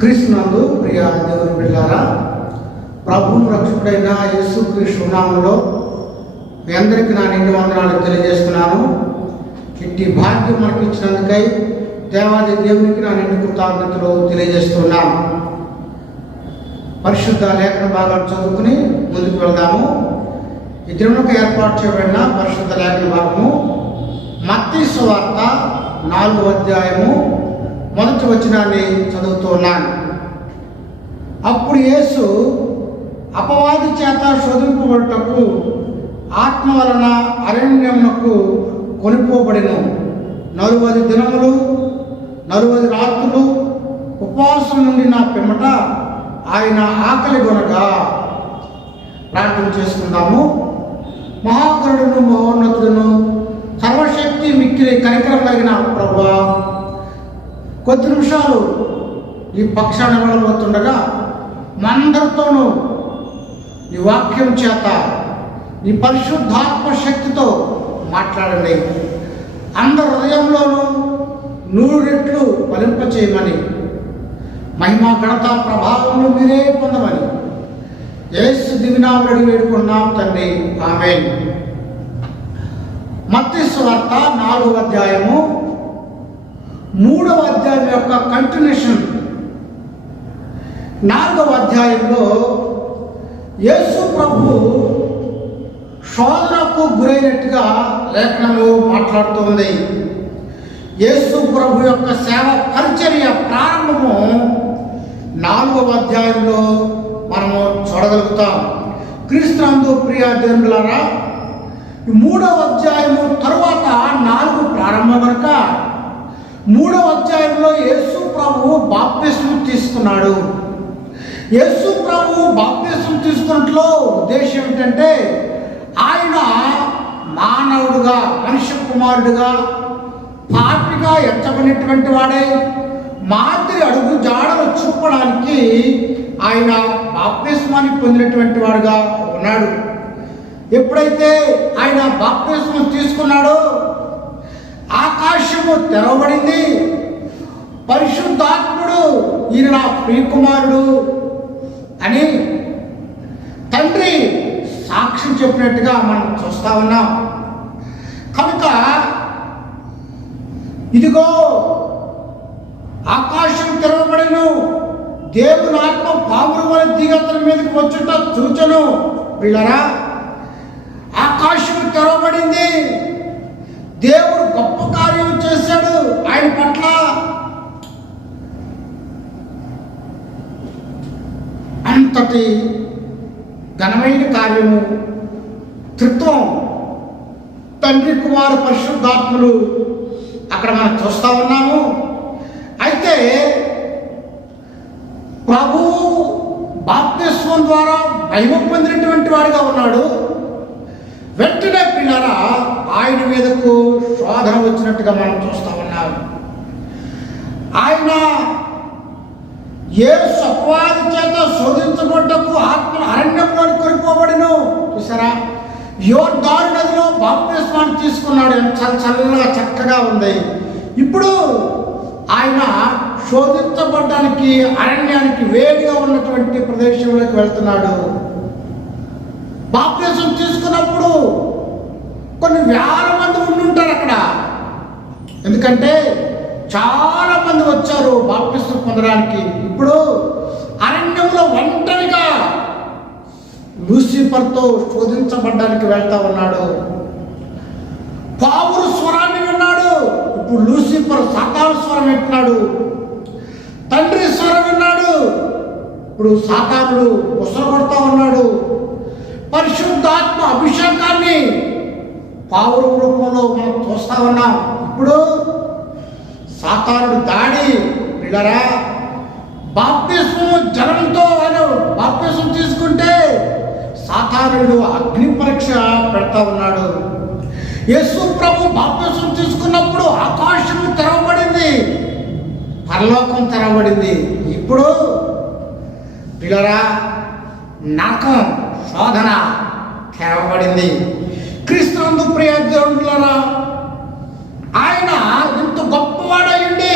క్రీస్తునందు ప్రియ దేవుని బిడ్డలారా, ప్రభువు రక్షకుడైన యేసుక్రీస్తు నామములో మీ అందరికీ నా నిండు వందనాలు తెలియజేస్తున్నాను. ఇట్టి భాగ్యం మనకి ఇచ్చినందుకై దేవాది దేవునికి నా నిండు కృతజ్ఞతలు తెలియజేస్తున్నాను. పరిశుద్ధ లేఖన భాగాలు చదువుకుని ముందుకు వెళ్దాము. ఈ దినమునకు ఏర్పాటు చేయబడిన పరిశుద్ధ లేఖన భాగము మత్తయి సువార్త 4వ అధ్యాయము 1వ వచనాన్ని చదువుతున్నాను. అప్పుడు యేసు అపవాది చేత శోధింపబడుటకు ఆత్మ వలన అరణ్యమునకు కొనిపోబడెను. 40 దినములు 40 రాత్రులు ఉపవాసం నుండి నా పిమ్మట ఆయన ఆకలి కొనగా. ప్రార్థన చేసుకుందాము. మహాకరుడును మహోన్నతుడును సర్వశక్తి మిక్కిలి కనికరం కలిగిన ప్రభువా, కొద్ది నిమిషాలు ఈ పక్షాన్ని వెళ్ళబోతుండగా మనందరితోనూ నీ వాక్యం చేత నీ పరిశుద్ధాత్మ శక్తితో మాట్లాడండి. అందరి హృదయంలోనూ 100 రెట్లు ఫలింపచేయమని, మహిమా ఘనత ప్రభావములు మీరే పొందమని యేసు దివినామములో అడిగి వేడుకున్నాం తండ్రి, ఆమేన్. మత్తయి సువార్త 4వ అధ్యాయము 3వ అధ్యాయం యొక్క కంటిన్యూషన్. 4వ అధ్యాయంలో యేసు ప్రభు శోధనకు గురైనట్టుగా లేఖనము మాట్లాడుతుంది. యేసు ప్రభు యొక్క సేవ పరిచర్య ప్రారంభము 4వ అధ్యాయంలో మనము చూడగలుగుతాం. క్రీస్తునందు ప్రియ దేవులారా, 3వ అధ్యాయము తరువాత 4 ప్రారంభం కనుక 3వ అధ్యాయంలో యేసు ప్రభువు బాప్తిస్మం తీసుకున్నాడు. యేసు ప్రభువు బాప్తిస్మం తీసుకున్నట్లో ఉద్దేశం ఏంటంటే, ఆయన మానవుడుగా, మనుష్య కుమారుడుగా, పాపిగా ఎంచబడినటువంటి వాడే మాదిరి అడుగు జాడలు చూపడానికి ఆయన బాప్తిస్మాన్ని పొందినటువంటి వాడుగా ఉన్నాడు. ఎప్పుడైతే ఆయన బాప్తిస్మం తీసుకున్నాడో ఆకాశము తెరవబడింది. పరిశుద్ధాత్ముడు ఈయన నా ప్రియకుమారుడు అని తండ్రి సాక్ష్యం చెప్పినట్టుగా మనం చూస్తా ఉన్నాం. కనుక ఇదిగో ఆకాశం తెరవబడెను, దేవుని ఆత్మ పాముల వలె దిగి అతని మీదకి వచ్చుట చూచెను. వీళ్ళరా, ఆకాశం తెరవబడింది. దేవుడు గొప్ప కార్యం చేశాడు ఆయన పట్ల. అంతటి ఘనమైన కార్యము, త్రిత్వం, తండ్రి కుమార పరిశుద్ధాత్ములు అక్కడ మనం చూస్తూ ఉన్నాము. అయితే ప్రభువు బాప్తిస్మం ద్వారా మహిమ పొందినటువంటి వాడిగా ఉన్నాడు. వెంటనే పిల్లరా ఆయన మీదకు శోధన వచ్చినట్టుగా మనం చూస్తూ ఉన్నాం. ఆయన యేసు అపవాది చేత శోధించబడ్డకు ఆత్మ అరణ్యంలో కొనిపోబడెను. చూసారా, యోర్దాను నదిలో బాప్తిస్మాన్ని తీసుకున్నాడు. చాలా చల్లగా చక్కగా ఉంది. ఇప్పుడు ఆయన శోధించబడ్డానికి అరణ్యానికి వేడిగా ఉన్నటువంటి ప్రదేశంలోకి వెళ్తున్నాడు. బాప్తిస్మం తీసుకున్నప్పుడు కొన్ని వేల మంది ఉండుంటారు అక్కడ. ఎందుకంటే చాలా మంది వచ్చారు బాప్తిస్మం పొందడానికి. ఇప్పుడు అరణ్యంలో ఒంటరిగా లూసిఫర్తో శోధించబడ్డానికి వెళ్తా ఉన్నాడు. పావురు స్వరాన్ని విన్నాడు. ఇప్పుడు లూసిఫర్ సాతాను స్వరం వింటున్నాడు. తండ్రి స్వరం విన్నాడు. ఇప్పుడు సాతానుడు ఉసరగొడతా ఉన్నాడు. పరిశుద్ధాత్మ అభిషేకాన్ని పావురు రూపంలో మనం చూస్తా ఉన్నాం. ఇప్పుడు సాతానుడు దాడి. పిల్లరా, బాప్తిస్మం జలంతో ఆయన బాప్తిస్మం తీసుకుంటే సాతానుడు అగ్ని పరీక్ష పెడతా ఉన్నాడు. యేసు ప్రభు బాప్తిస్మం తీసుకున్నప్పుడు ఆకాశం తెరవబడింది, పరలోకం తెరవబడింది. ఇప్పుడు పిల్లరా, నరకం, శోధన తెరవబడింది. క్రీస్తునందు ప్రియ దేవులారా, ఆయన ఇంత గొప్పవాడయ్యండి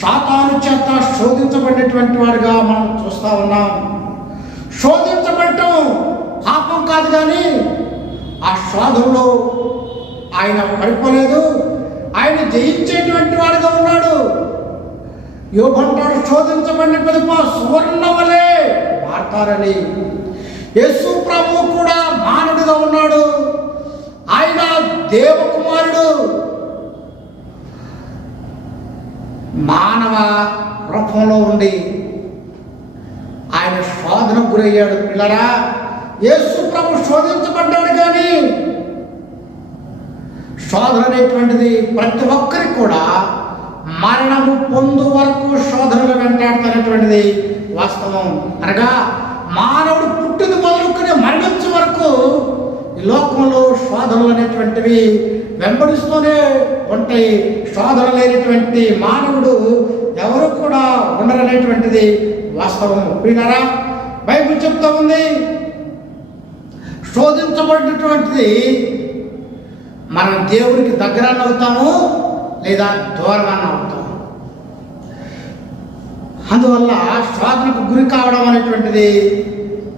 సాతాను చేత శోధించబడినటువంటి వాడిగా మనం చూస్తూ ఉన్నాం. శోధించబడటం పాపం కాదు, కానీ ఆ శోధనలో ఆయన పడిపోలేదు, ఆయన జయించేటువంటి వాడిగా ఉన్నాడు. యోబు అంటాడు, శోధించబడిన పిదప సువర్ణ వలె మారతారని. యేసు ప్రభువు కూడా మానవుడిగా ఉన్నాడు. ఆయన దేవకుమారుడు, మానవ రూపంలో ఉండి ఆయన శోధనకు గురయ్యాడు. పిల్లరా, యేసు ప్రభు శోధించబడ్డాడు, కానీ శోధన అనేటువంటిది ప్రతి ఒక్కరికి కూడా మరణము పొందు వరకు శోధనలు వెంటాడుతున్నటువంటిది వాస్తవం. అనగా మానవుడు పుట్టిన మొదలుకొని మరణించే వరకు ఈ లోకంలో శోధనలు అనేటువంటివి వెంబడిస్తూనే ఉంటాయి. శోధన లేనటువంటి మానవుడు ఎవరు కూడా ఉండరనేటువంటిది వాస్తవం. ప్రియులారా, బైబిల్ చెప్తా ఉంది, శోధించబడినటువంటిది మనం దేవునికి దగ్గర అవుతాము లేదా దూరంగా అవుతాము. అందువల్ల శోధనకు గురి కావడం అనేటువంటిది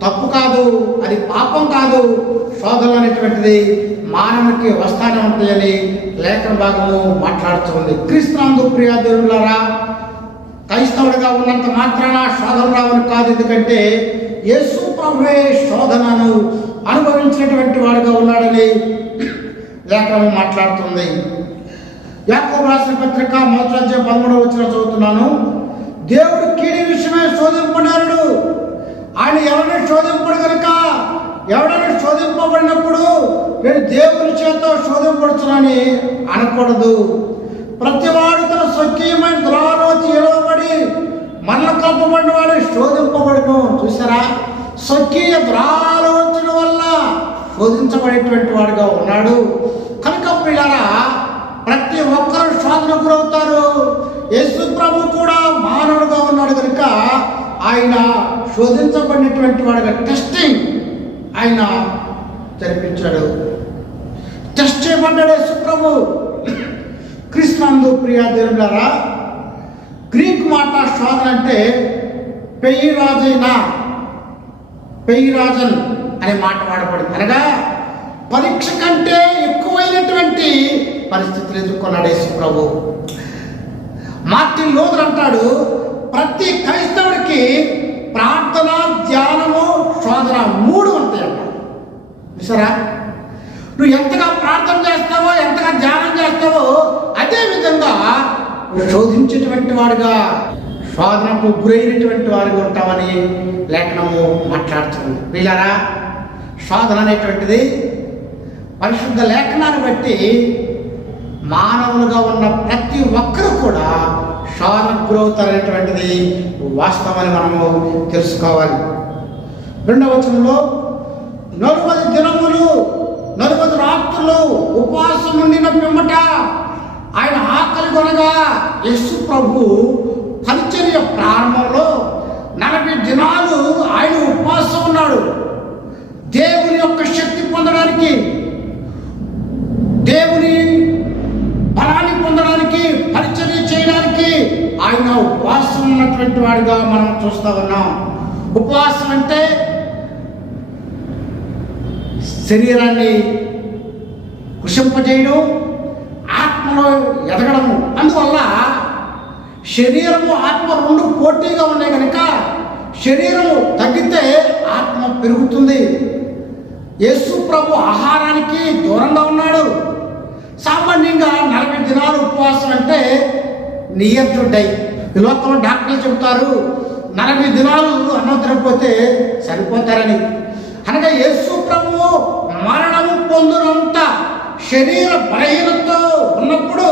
తప్పు కాదు, అది పాపం కాదు. శోధన అనేటువంటిది మానవునికి వస్తానే ఉంటాయని లేఖన భాగము మాట్లాడుతుంది. క్రీస్తునందు ప్రియ దేవులారా, క్రైస్తవుడిగా ఉన్నంత మాత్రాన శోధన రావని కాదు. ఎందుకంటే యేసు ప్రభువే శోధనను అనుభవించినటువంటి వాడుగా ఉన్నాడని లేఖనం మాట్లాడుతుంది. యాకోబు రాసిన పత్రిక 1:13 చదువుతున్నాను. దేవుడు కీడి విషయమే శోధింపబడ్డాడు. ఆయన ఎవరిని శోధింపడు కనుక, ఎవరైనా శోధింపబడినప్పుడు నేను దేవుని చేత శోధింపడుతున్నానని అనకూడదు. ప్రతివాడు తన స్వకీయమైన దురాలోచన ఎడవబడి మరల కప్పబడిన వాడు శోధింపబడను. చూసారా, స్వకీయ దురాలోచన వల్ల శోధించబడేటువంటి వాడుగా ఉన్నాడు. కనుక పిల్లరా, ప్రతి ఒక్కరూ శోధనకు గురవుతారు. యేసు ప్రభు కూడా మానవుడుగా ఉన్నాడు కనుక ఆయన శోధించబడినటువంటి వాడుగా టెస్టింగ్ ఆయన జరిపించాడు. టెస్ట్ చేయబడ్డాడు యేసు ప్రభు. క్రీస్తునందు ప్రియ దేవులారా, గ్రీక్ మాట శోధన అంటే పెయిరాజన్ అనే మాట వాడబడింది. అనగా పరీక్ష కంటే ఎక్కువైనటువంటి పరిస్థితులు ఎదుర్కొన్నాడు యేసు ప్రభు. మార్టిన్ లూథర్ అంటాడు, ప్రతి క్రైస్తవుడికి ప్రార్థన, ధ్యానము, శోధన 3 ఉంటాయంట. చూసారా, నువ్వు ఎంతగా ప్రార్థన చేస్తావో, ఎంతగా ధ్యానం చేస్తావో, అదే విధంగా శోధించేటువంటి వాడుగా, శోధనకు గురైనటువంటి వాడుగా ఉంటామని లేఖనము మాట్లాడుతుంది. వీళ్ళారా, శోధన అనేటువంటిది పరిశుద్ధ లేఖనాన్ని బట్టి మానవులుగా ఉన్న ప్రతి ఒక్కరూ కూడా శోధనకు గురవుతారనేటువంటిది వాస్తవమని మనము తెలుసుకోవాలి. 2వ వచనంలో 40 దినములు 40 రాత్రులు ఉపవాసం ఉండిన పిమ్మట ఆయన ఆకలి కొనగా యేసు ప్రభు పరిచర్య ప్రారంభంలో 40 దినాలు ఆయన ఉపవాసం ఉన్నాడు. దేవుని యొక్క శక్తి పొందడానికి, దేవుని బలాన్ని పొందడానికి, పరిచర్య చేయడానికి ఆయన ఉపవాసం ఉన్నటువంటి వాడిగా మనం చూస్తూ ఉన్నాం. ఉపవాసం అంటే శరీరాన్ని కృషింపజేయడం, ఆత్మలో ఎదగడము. అందువల్ల శరీరము ఆత్మ 2 పోటీగా ఉన్నాయి కనుక శరీరము తగ్గితే ఆత్మ పెరుగుతుంది. యేసు ప్రభు ఆహారానికి దూరంగా ఉన్నాడు. సామాన్యంగా 40 దినాలు ఉపవాసం అంటే నియర్ టు డై. ఈ లోకంలో డాక్టర్లు చెబుతారు 40 దినాలు అన్నం తినకపోతే సరిపోతారని. అనగా యేసు ప్రభువు మరణము పొందినంత శరీర బలహీనతో ఉన్నప్పుడు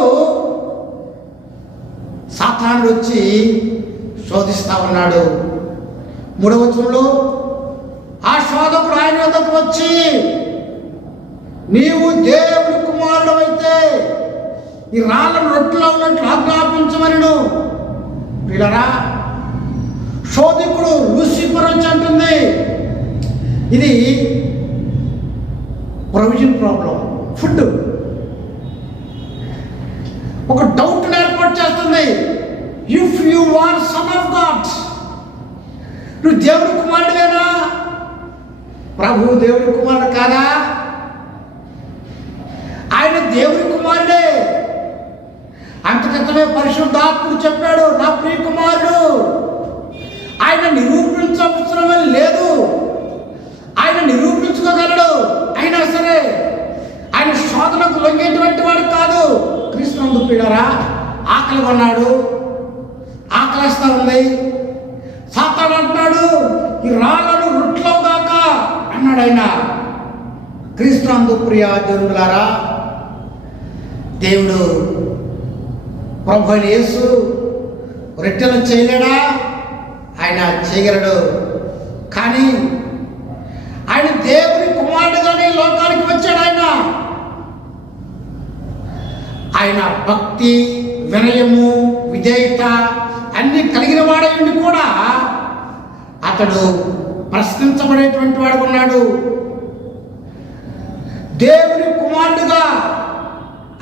సాతానుడు వచ్చి శోధిస్తా ఉన్నాడు. 3వ వచనంలో ఆ శోధకుడు ఆయన వద్దకు వచ్చి, నీవు దేవుని కుమారుడు అయితే ఈ రాళ్ళను రొట్టెలో ఉన్నట్లు ఆజ్ఞాపించమనను. వీళ్ళరా, శోధకుడు లూసిఫర్ వచ్చి అంటుంది, ఇది ప్రొవిజన్ ప్రాబ్లం, ఫుడ్. ఒక డౌట్ ఏర్పాటు చేస్తుంది, if you are son of God, నువ్వు దేవుడి కుమారుడేనా? ప్రభు దేవుడి కుమారుడు కాదా? ఆయన దేవుడి కుమారుడే. అంతకంతమే పరిశుద్ధాత్ముడు చెప్పాడు, నా ప్రియ కుమారుడు. ఆయన నిరూపించవసరమే లేదు, ఆయన నిరూపించుకోగలడు. అయినా సరే ఆయన శోధనకు లొంగేటువంటి వాడు కాదు. క్రీస్తునందు ప్రియులారా, ఆకలి కొన్నాడు, ఆకలిస్తా ఉంది. సాతాను అంటున్నాడు, ఈ రాళ్ళను రొట్టెలవుగాక అన్నాడు ఆయన. క్రీస్తునందు ప్రియ దేవులారా, దేవుడు ప్రభు అయిన యేసు రొట్టెలు చేయలేడా? ఆయన చేయగలడు. కానీ ఆయన దేవుని కుమారుడుగానే లోకానికి వచ్చాడు. ఆయన భక్తి, వినయము, విధేయత అన్ని కలిగిన వాడైంది కూడా అతడు ప్రశ్నించబడేటువంటి వాడు ఉన్నాడు. దేవుని కుమారుడుగా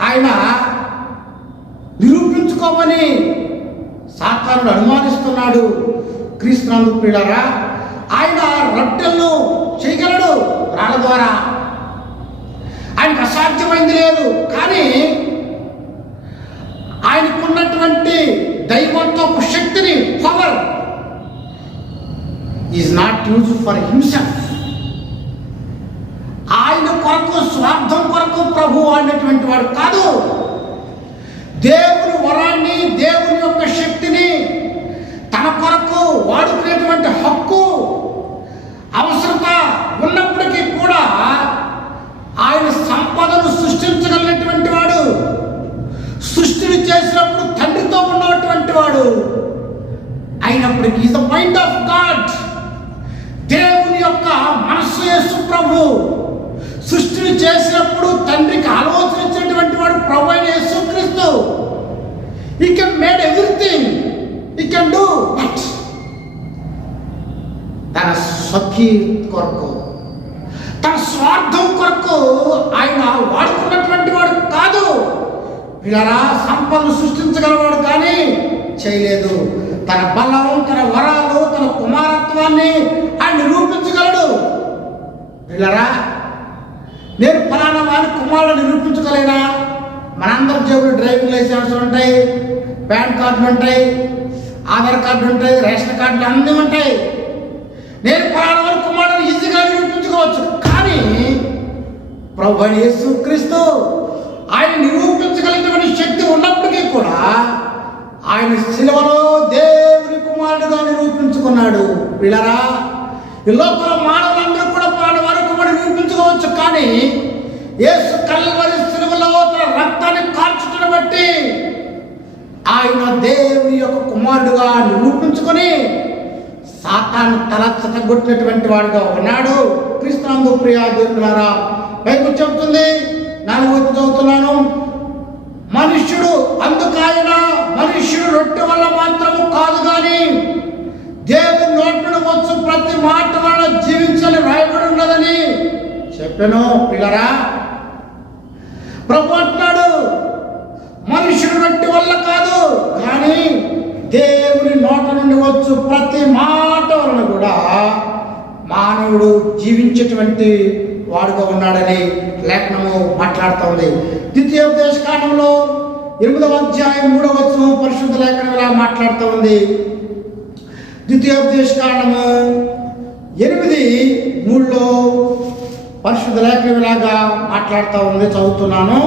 ఆయన నిరూపించుకోమని సాతానుడు అనుమానిస్తున్నాడు. క్రీస్తునందు ప్రియులారా, ఆయన రొట్టెలను చేయగలడు రాళ్ళ ద్వారా, ఆయనకు అసాధ్యమైంది లేదు. కానీ ఆయనకున్నటువంటి దైవత్వపు శక్తిని, power is not use for himself. ఆయన కొరకు, స్వార్థం కొరకు ప్రభు అనేటువంటి వాడు కాదు. దేవుని వరాన్ని, దేవుని యొక్క శక్తిని తన కొరకు వాడుకునేటువంటి హక్కు, అవసరత ఉన్నప్పటికీ కూడా ఆయన సంపదను సృష్టించగలిగినటువంటి వాడు, సృష్టిని చేసినప్పుడు తండ్రితో ఉన్నటువంటి వాడు అయినప్పటికీ is the mind of God. దేవుని యొక్క మనస్సు యేసు ప్రభు. సృష్టిని చేసినప్పుడు తండ్రికి ఆలోచన ఇచ్చినటువంటి వాడు ప్రభు అయిన యేసుక్రీస్తు. He can made everything. He can do what? తన స్వకీ కొరకు, తన స్వార్థం కొరకు ఆయన వాడుకున్నటువంటి వాడు కాదు. ఇలా సంపదను సృష్టించగలవాడు కానీ చేయలేదు. తన బలం, తన వరాలు, తన కుమారత్వాన్ని ఆయన నిరూపించగలడు. ఇలా నేను ఫలానా వారి కుమారుడు నిరూపించగలేనా? మనందరి జేబులు డ్రైవింగ్ లైసెన్స్ ఉంటాయి, పాన్ కార్డులు ఉంటాయి, ఆధార్ కార్డులు ఉంటాయి, రేషన్ కార్డులు అన్నీ ఉంటాయి. నేను ఫలానా వారి కుమారుడు ఈజీగా నిరూపించుకోవచ్చు. కానీ ప్రభు అయిన యేసుక్రీస్తు ఆయన నిరూపించగలిగినటువంటి శక్తి ఉన్నప్పటికీ కూడా ఆయన శిలువలో దేవుని కుమారుడుగా నిరూపించుకున్నాడు. వీళ్ళరా, ఈ లోపల మానవులందరూ కూడా ఫలానా వారి కుమారుడు నిరూపించుకోవచ్చు. కానీ యేసు కల్వరి శిలువలో తన రక్తాన్ని కార్చుటను బట్టి ఆయన దేవుని యొక్క కుమారుడుగా నిరూపించుకొని సాతాను తల చెత్తగొట్టినటువంటి వాడుగా ఉన్నాడు. క్రీస్తునందు ప్రియ దేవులారా, పైకి చెబుతుంది, 4వ చదువుతున్నాను. మనుష్యుడు, అందుకైన మనుష్యుడు రొట్టె వల్ల మాత్రము కాదు కానీ దేవుని నోటి వచ్చు ప్రతి మాట వల్ల జీవించాలని రాయబడి ఉన్నదని చెప్పాను. పిల్లరా, ప్రభు అంటున్నాడు, మనుష్యుడు రొట్టె వల్ల కాదు కానీ దేవుని నోట నుండి వచ్చు ప్రతి మాట వలన కూడా మానవుడు జీవించేటువంటి వాడుగా ఉన్నాడని లేఖనము మాట్లాడుతోంది. ద్వితీయోపదేశకాండంలో 8వ అధ్యాయం 3వ వచనం పరిశుద్ధ లేఖనం ఇలా మాట్లాడుతూ ఉంది. ద్వితీయోపదేశకాండము 8:3లో పరిశుద్ధ లేఖనం ఇలాగా మాట్లాడుతూ ఉంది. చదువుతున్నాను.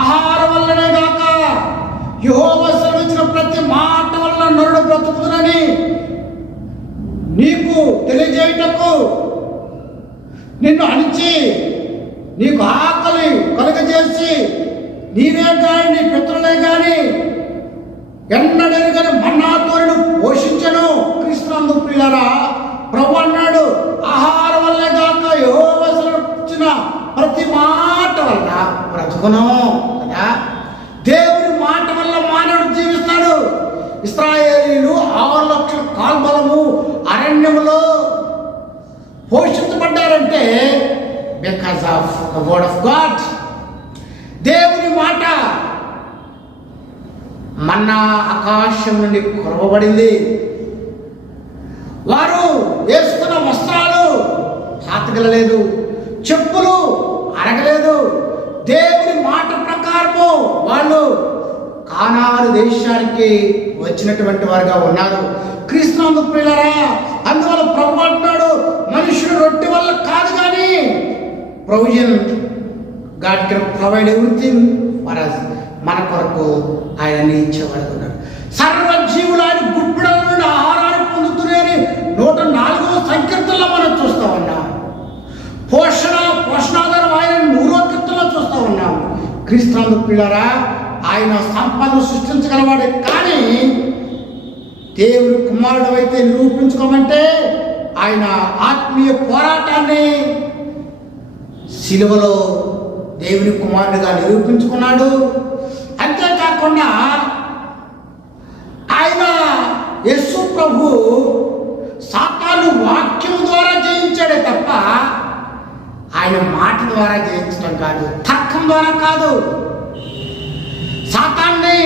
ఆహారం వల్లనే గాక యెహోవా సెలవిచ్చిన ప్రతి మాట వల్ల నరుడు బ్రతుకుదునని నీకు తెలియజేయుటకు నిన్ను అణిచి నీకు ఆకలి కలుగజేసి నీవే కానీ నీ పితరులే కానీ ఎన్నడెరుగని మన్నాతో పోషించను. క్రీస్తునందు ప్రియులారా, ప్రభు అన్నాడు, ఆహారం వల్లే కాక యెహోవా సెలవిచ్చిన ప్రతి మాట వల్ల బ్రతుకును కదా. దేవుని మాట వల్ల మానవుడు జీవిస్తాడు. ఇశ్రాయేలీయులు 6 లక్షల కాల్బలము అరణ్యములో పోషించబడ్డారంటే because of the word of God. దేవుని మాట మన్నా ఆకాశం నుండి కురవబడింది. వారు వేసుకున్న వస్త్రాలు పాతగలలేదు, చెప్పులు అరగలేదు. దేవుని మాట ప్రకారము వాళ్ళు కానాను దేశానికి వచ్చినటువంటి వారుగా ఉన్నారు. క్రీస్తునందు ప్రియులారా, అందువల్ల ప్రభువు అంటున్నాడు, మనుషుడు రొట్టె వల్ల కాదు కానీ provision God can provide everything for us. మన కొరకు ఆయన ఇచ్చేవాడుకున్నాడు. సర్వజీవులు ఆయన గుప్పిడల నుండి ఆహారాన్ని పొందుతున్నాయని 104వ సంకీర్తనలో మనం చూస్తూ ఉన్నాం. పోషణాధారం ఆయన 100వ కీర్తనలో చూస్తూ ఉన్నాం. క్రీస్తునందు ప్రియులారా, ఆయన సంపదను సృష్టించగలవాడే, కానీ దేవుని కుమారుడు అయితే నిరూపించుకోమంటే ఆయన ఆత్మీయ పోరాటాన్ని శిలువలో దేవుని కుమారుడిగా నిరూపించుకున్నాడు. అంతేకాకుండా ఆయన యేసు ప్రభు సాతాను వాక్యం ద్వారా జయించాడే తప్ప ఆయన మాట ద్వారా జయించడం కాదు, తర్కం ద్వారా కాదు. సాతాన్ని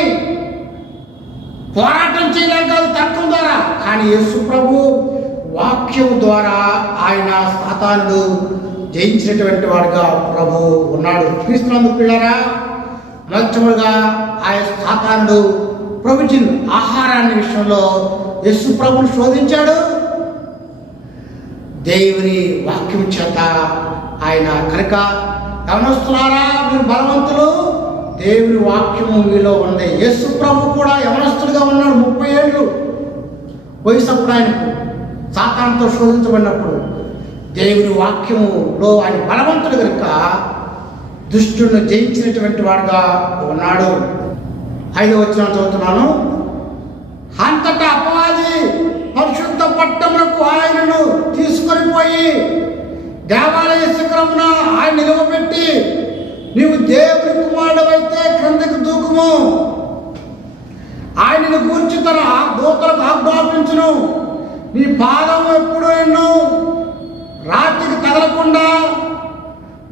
పోరాటం చేయడం కాదు తర్కం ద్వారా, కానీ యేసు ప్రభు వాక్యం ద్వారా ఆయన సాతానుడు జయించినటువంటి వాడుగా ప్రభు ఉన్నాడు. క్రీస్తునందు ప్రియులారా, మొదటిగా ఆయన సాతానుడు ప్రొవిజన్ ఆహారాన్ని విషయంలో యేసు ప్రభుని శోధించాడు. దేవుని వాక్యం చేత ఆయన కనుక యవనస్తులారా మీరు బలవంతులు, దేవుని వాక్యము మీలో ఉంది. యేసు ప్రభు కూడా యవనస్తుడిగా ఉన్నాడు. 30 ఏళ్ళు వయసు అప్పుడు ఆయనకు సాతానుతో శోధించబడినప్పుడు దేవుని వాక్యములో ఆయన బలవంతుడు కనుక దుష్టులను జయించినటువంటి వాడుగా ఉన్నాడు. 5వ వచనం చదువుతున్నాను. అంతటా అపవాది పరిశుద్ధ పట్టణమునకు ఆయనను తీసుకొని పోయి దేవాలయ శిఖరమున ఆయన నిలవబెట్టి, నీవు దేవుని కుమారుడవైతే క్రిందకి దూకుము, ఆయనను గూర్చి తన దూతలకు ఆజ్ఞాపించును, నీ పాదం ఎప్పుడు ఎన్నో రాత్రికి తగలకుండా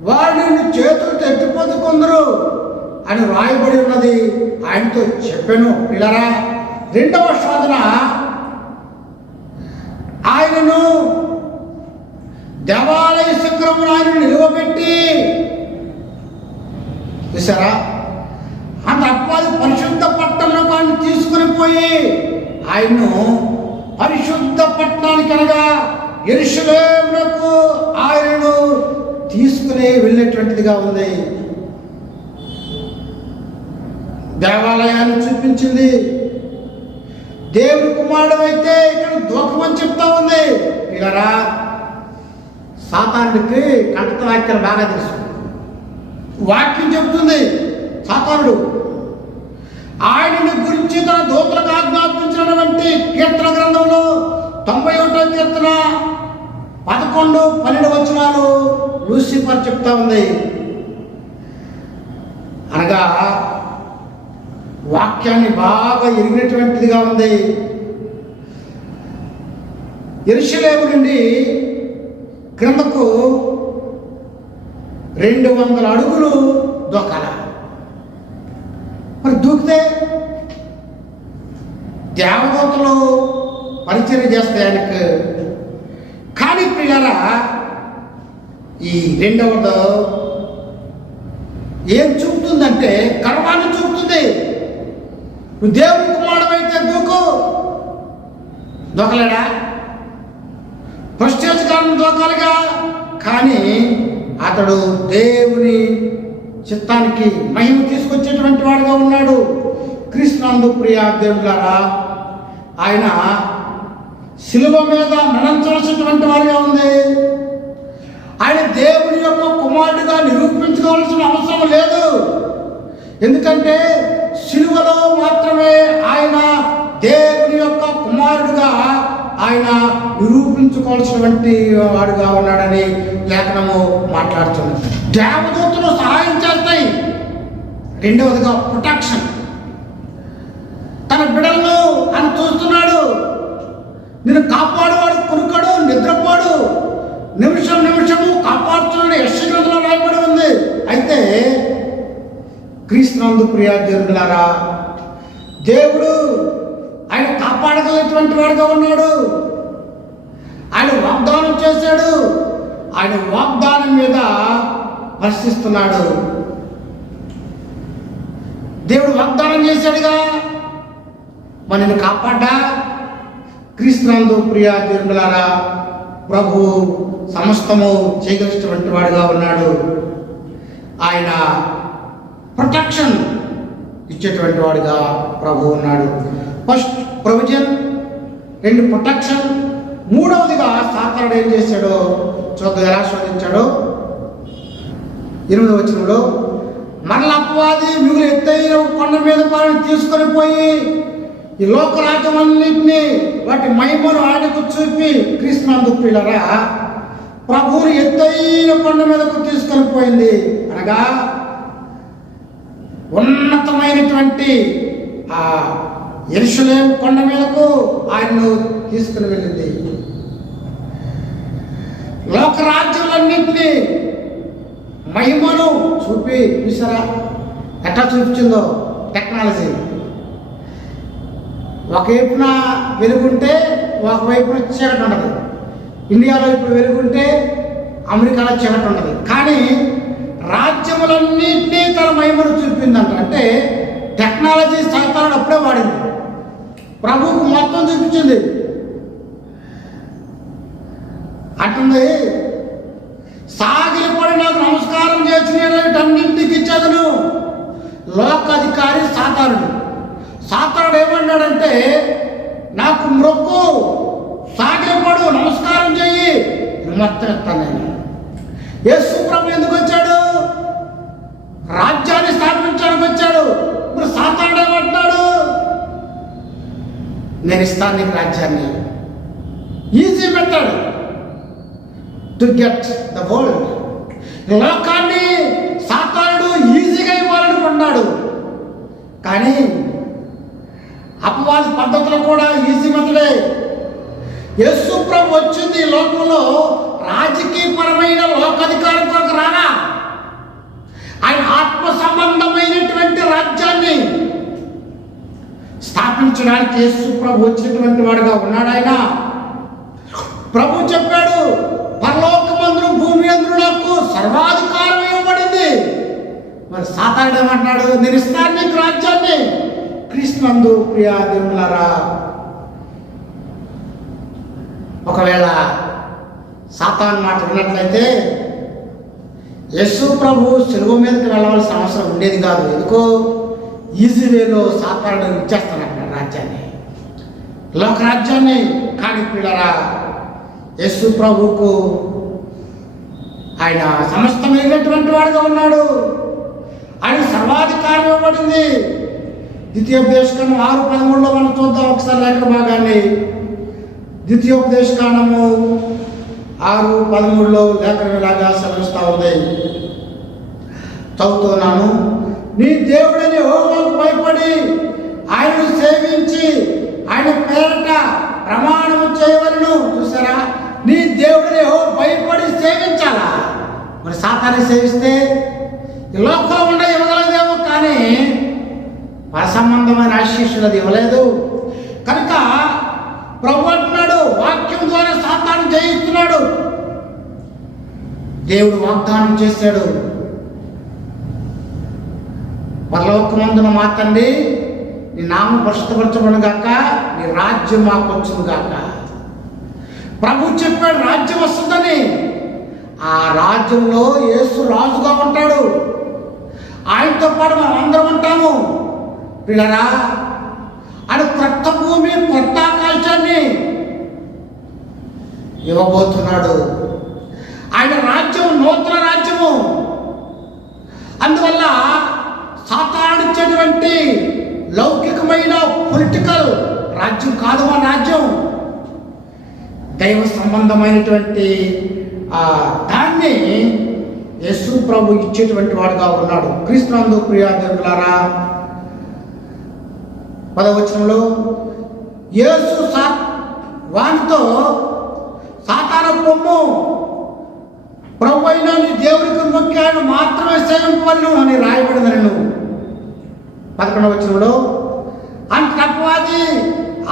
వారిని చేతులు ఎత్తిపోతుకుందరు అని రాయబడి ఉన్నది ఆయనతో చెప్పాను. పిల్లరా, 2వ శోధన ఆయనను దేవాలయ శిఖరమున ఆయన నిలువబెట్టి, చూసారా, అంత అపవాది పరిశుద్ధ పట్టణంలో ఆయన తీసుకుని పోయి ఆయన్ను పరిశుద్ధ పట్టణానికి అనగా యెరూషలేమునకు ఆయనను తీసుకుని వెళ్ళినటువంటిదిగా ఉంది. దేవాలయాన్ని చూపించింది. దేవుని కుమారుడు అయితే ఇక్కడ దూకమని చెప్తా ఉంది. ఇలా సాతానుడికి కంటత వాక్యాలు బాగా తెలుసు. వాక్యం చెబుతుంది, సాతానుడు ఆయనను గురించి తన దూతలకు ఆజ్ఞాపించినటువంటి కీర్తన గ్రంథంలో 91వ కీర్తన 11, 12 వచనాలు లూసిఫర్ చెప్తా ఉంది. అనగా వాక్యాన్ని బాగా ఎరిగినటువంటిదిగా ఉంది. యెరూషలేము నుండి క్రిందకు 200 అడుగులు దూకాల. మరి దూకితే దేవదూతలు పరిచయం చేస్తాయి ఆయనకు. కానీ ప్రియులారా, ఈ 2వది ఏం చూపుతుందంటే గర్వాన్ని చూపుతుంది. నువ్వు దేవుని కుమారుడు అయితే దూకలేడా? ప్రెస్టేజ్ కారణం దూకాలిగా. కానీ అతడు దేవుని చిత్తానికి మహిమ తీసుకొచ్చేటువంటి వాడుగా ఉన్నాడు. క్రీస్తునందు ప్రియ దేవులారా, ఆయన శిలువ మీద మరణించవలసినటువంటి వారిగా ఉంది. ఆయన దేవుని యొక్క కుమారుడిగా నిరూపించుకోవాల్సిన అవసరం లేదు. ఎందుకంటే శిలువలో మాత్రమే ఆయన దేవుని యొక్క కుమారుడిగా ఆయన నిరూపించుకోవాల్సినటువంటి వాడుగా ఉన్నాడని లేఖనము మాట్లాడుతుంది. దేవదూతలు సహాయం చేస్తాయి. 2వదిగా ప్రొటెక్షన్. తన బిడ్డలను ఆయన చూస్తున్నాడు. నేను కాపాడువాడు కొనుక్కడు, నిద్రపోడు, నిమిషం నిమిషము కాపాడుతున్నాడు యెషయా గ్రంథంలో రాయబడి ఉంది. అయితే క్రీస్తునందు ప్రియ దేవులారా, దేవుడు ఆయన కాపాడగలిగినటువంటి వాడుగా ఉన్నాడు. ఆయన వాగ్దానం చేశాడు, ఆయన వాగ్దానం మీద వర్షిస్తున్నాడు. దేవుడు వాగ్దానం చేశాడుగా, మనల్ని కాపాడ్డా. క్రీస్తునందు ప్రియ దేవులారా, ప్రభు సమస్తము చేయగలిగినటువంటి వాడుగా ఉన్నాడు. ఆయన ప్రొటెక్షన్ ఇచ్చేటువంటి వాడుగా ప్రభు ఉన్నాడు. ఫస్ట్ ప్రొవిజన్, 2 ప్రొటెక్షన్, 3వదిగా సాతానుడు ఏం చేశాడో చూద్దాం, ఎలా శోధించాడో. 8వ వచనంలో, మరల అపవాది మిగులు ఎత్తైన కొండ మీద పాలను తీసుకొని పోయి ఈ లోకరాజ్యమన్నింటినీ వాటి మహిమను ఆయనకు చూపి, క్రీస్తునందు ప్రియులారా, ప్రభువుని ఎత్తైన కొండ మీదకు తీసుకొని పోయింది. అనగా ఉన్నతమైనటువంటి ఆ యెరూషలేము కొండ మీదకు ఆయన్ను తీసుకుని వెళ్ళింది. లోకరాజ్యాలన్నింటినీ మహిమను చూపి, చూసారా ఎట్లా చూపించిందో టెక్నాలజీ. ఒకవైపున వెలుగుంటే ఒకవైపున చీకటి ఉండదు. ఇండియాలో ఇప్పుడు వెలుగుంటే అమెరికాలో చీకటి ఉండదు. కానీ రాజ్యములన్నింటినీ తన మహిమను చూపిందంట. అంటే టెక్నాలజీ సాతానుడు అప్పుడే వాడింది, ప్రభువుకు మొత్తం చూపించింది. అంటుంది, సాగిలపడి నాకు నమస్కారం చేసినన్నింటికి ఇచ్చేదను. లోకాధికారి సాతానుడు. సాతానుడు ఏమన్నాడంటే, నాకు మొక్కు, సాగిలపడు, నమస్కారం చెయ్యి, మొత్తం ఇస్తాను నేను. యేసు ప్రభు ఎందుకు వచ్చాడు? రాజ్యాన్ని స్థాపించడానికి వచ్చాడు. ఇప్పుడు సాతానుడు ఏమంటున్నాడు? నేను ఇస్తాను నీకు రాజ్యాన్ని. Easy method to get the world. లోకాన్ని సాతానుడు ఈజీగా ఇవ్వాలనుకున్నాడు. కానీ అపవాది పద్ధతులు కూడా ఈజీ మెథడే. యేసు ప్రభు వచ్చింది ఈ లోకంలో రాజకీయపరమైన లోకాధికారం కొరకు రానా, ఆయన ఆత్మ సంబంధమైనటువంటి రాజ్యాన్ని స్థాపించడానికి యేసు ప్రభు వచ్చినటువంటి వాడుగా ఉన్నాడు. ఆయన ప్రభు చెప్పాడు, పరలోకమందును భూమి అందును నాకు సర్వాధికారం ఇవ్వబడింది. మరి సాతానుడు ఏమంటున్నాడు? నేను ఇస్తాను నీకు రాజ్యాన్ని. క్రీస్తునందు ప్రియ దేవులారా, ఒకవేళ సాతాను మాట విన్నట్లయితే యేసు ప్రభు సిలువ మీదకి వెళ్ళవలసిన అవసరం ఉండేది కాదు. ఎందుకో ఈజీ వేలో సాతానుడు ఇచ్చేస్తానంటాడు రాజ్యాన్ని, లోకరాజ్యాన్ని. కానీ పిల్లరా, యేసు ప్రభువుకు ఆయన సమస్తమైనటువంటి వాడుగా ఉన్నాడు. ఆయన సర్వాధికారం ఇవ్వబడింది. ద్వితీయోపదేశకాండం 6:13 మనం చూద్దాం ఒకసారి లేఖన భాగాన్ని. ద్వితీయోపదేశకాండము 6:13 లేఖనం ఇలాగా సెలవిస్తూ ఉంది, చదువుతున్నాను. నీ దేవుడిని యెహోవాకు భయపడి ఆయనను సేవించి ఆయన పేరట ప్రమాణము చేయవలను. చూసారా, నీ దేవుడిని భయపడి సేవించాలా. మరి సాతాన్ని సేవిస్తే ఈ లోకంలో ఉండ ఇవ్వగలదేమో, కానీ పర సంబంధమైన ఆశీస్సులు అది ఇవ్వలేదు. కనుక ప్రభు అంటున్నాడు, వాక్యం ద్వారా సాతాను జయిస్తున్నాడు. దేవుడు వాగ్దానం చేశాడు, పరలోకమందున మా తండ్రి నీ నామం పరిశుద్ధపరచబడును గాక, నీ రాజ్యం మాకు వచ్చును గాక. ప్రభు చెప్పాడు రాజ్యం వస్తుందని. ఆ రాజ్యంలో యేసు రాజుగా ఉంటాడు. ఆయనతో పాటు మనం అందరం ఉంటాము. పిల్లరా, ఆయన కొత్త భూమి, కొత్త ఆకాశాన్ని ఇవ్వబోతున్నాడు. ఆయన రాజ్యం నూతన రాజ్యము. అందువల్ల సాతానుడిచ్చేటువంటి లౌకికమైన పొలిటికల్ రాజ్యం కాదు మన రాజ్యం. దైవ సంబంధమైనటువంటి దాన్ని యేసు ప్రభు ఇచ్చేటువంటి వాడుగా ఉన్నాడు. క్రీస్తునందు ప్రియ దేవులారా, 10వ వచనంలో యేసు వానితో సాతాను పొమ్ము, ప్రభు అయిన నీ దేవునికి మొక్కి ఆయన మాత్రమే సేవింపవలను అని రాయబడిందని. 11వ వచనంలో అంత అపవాది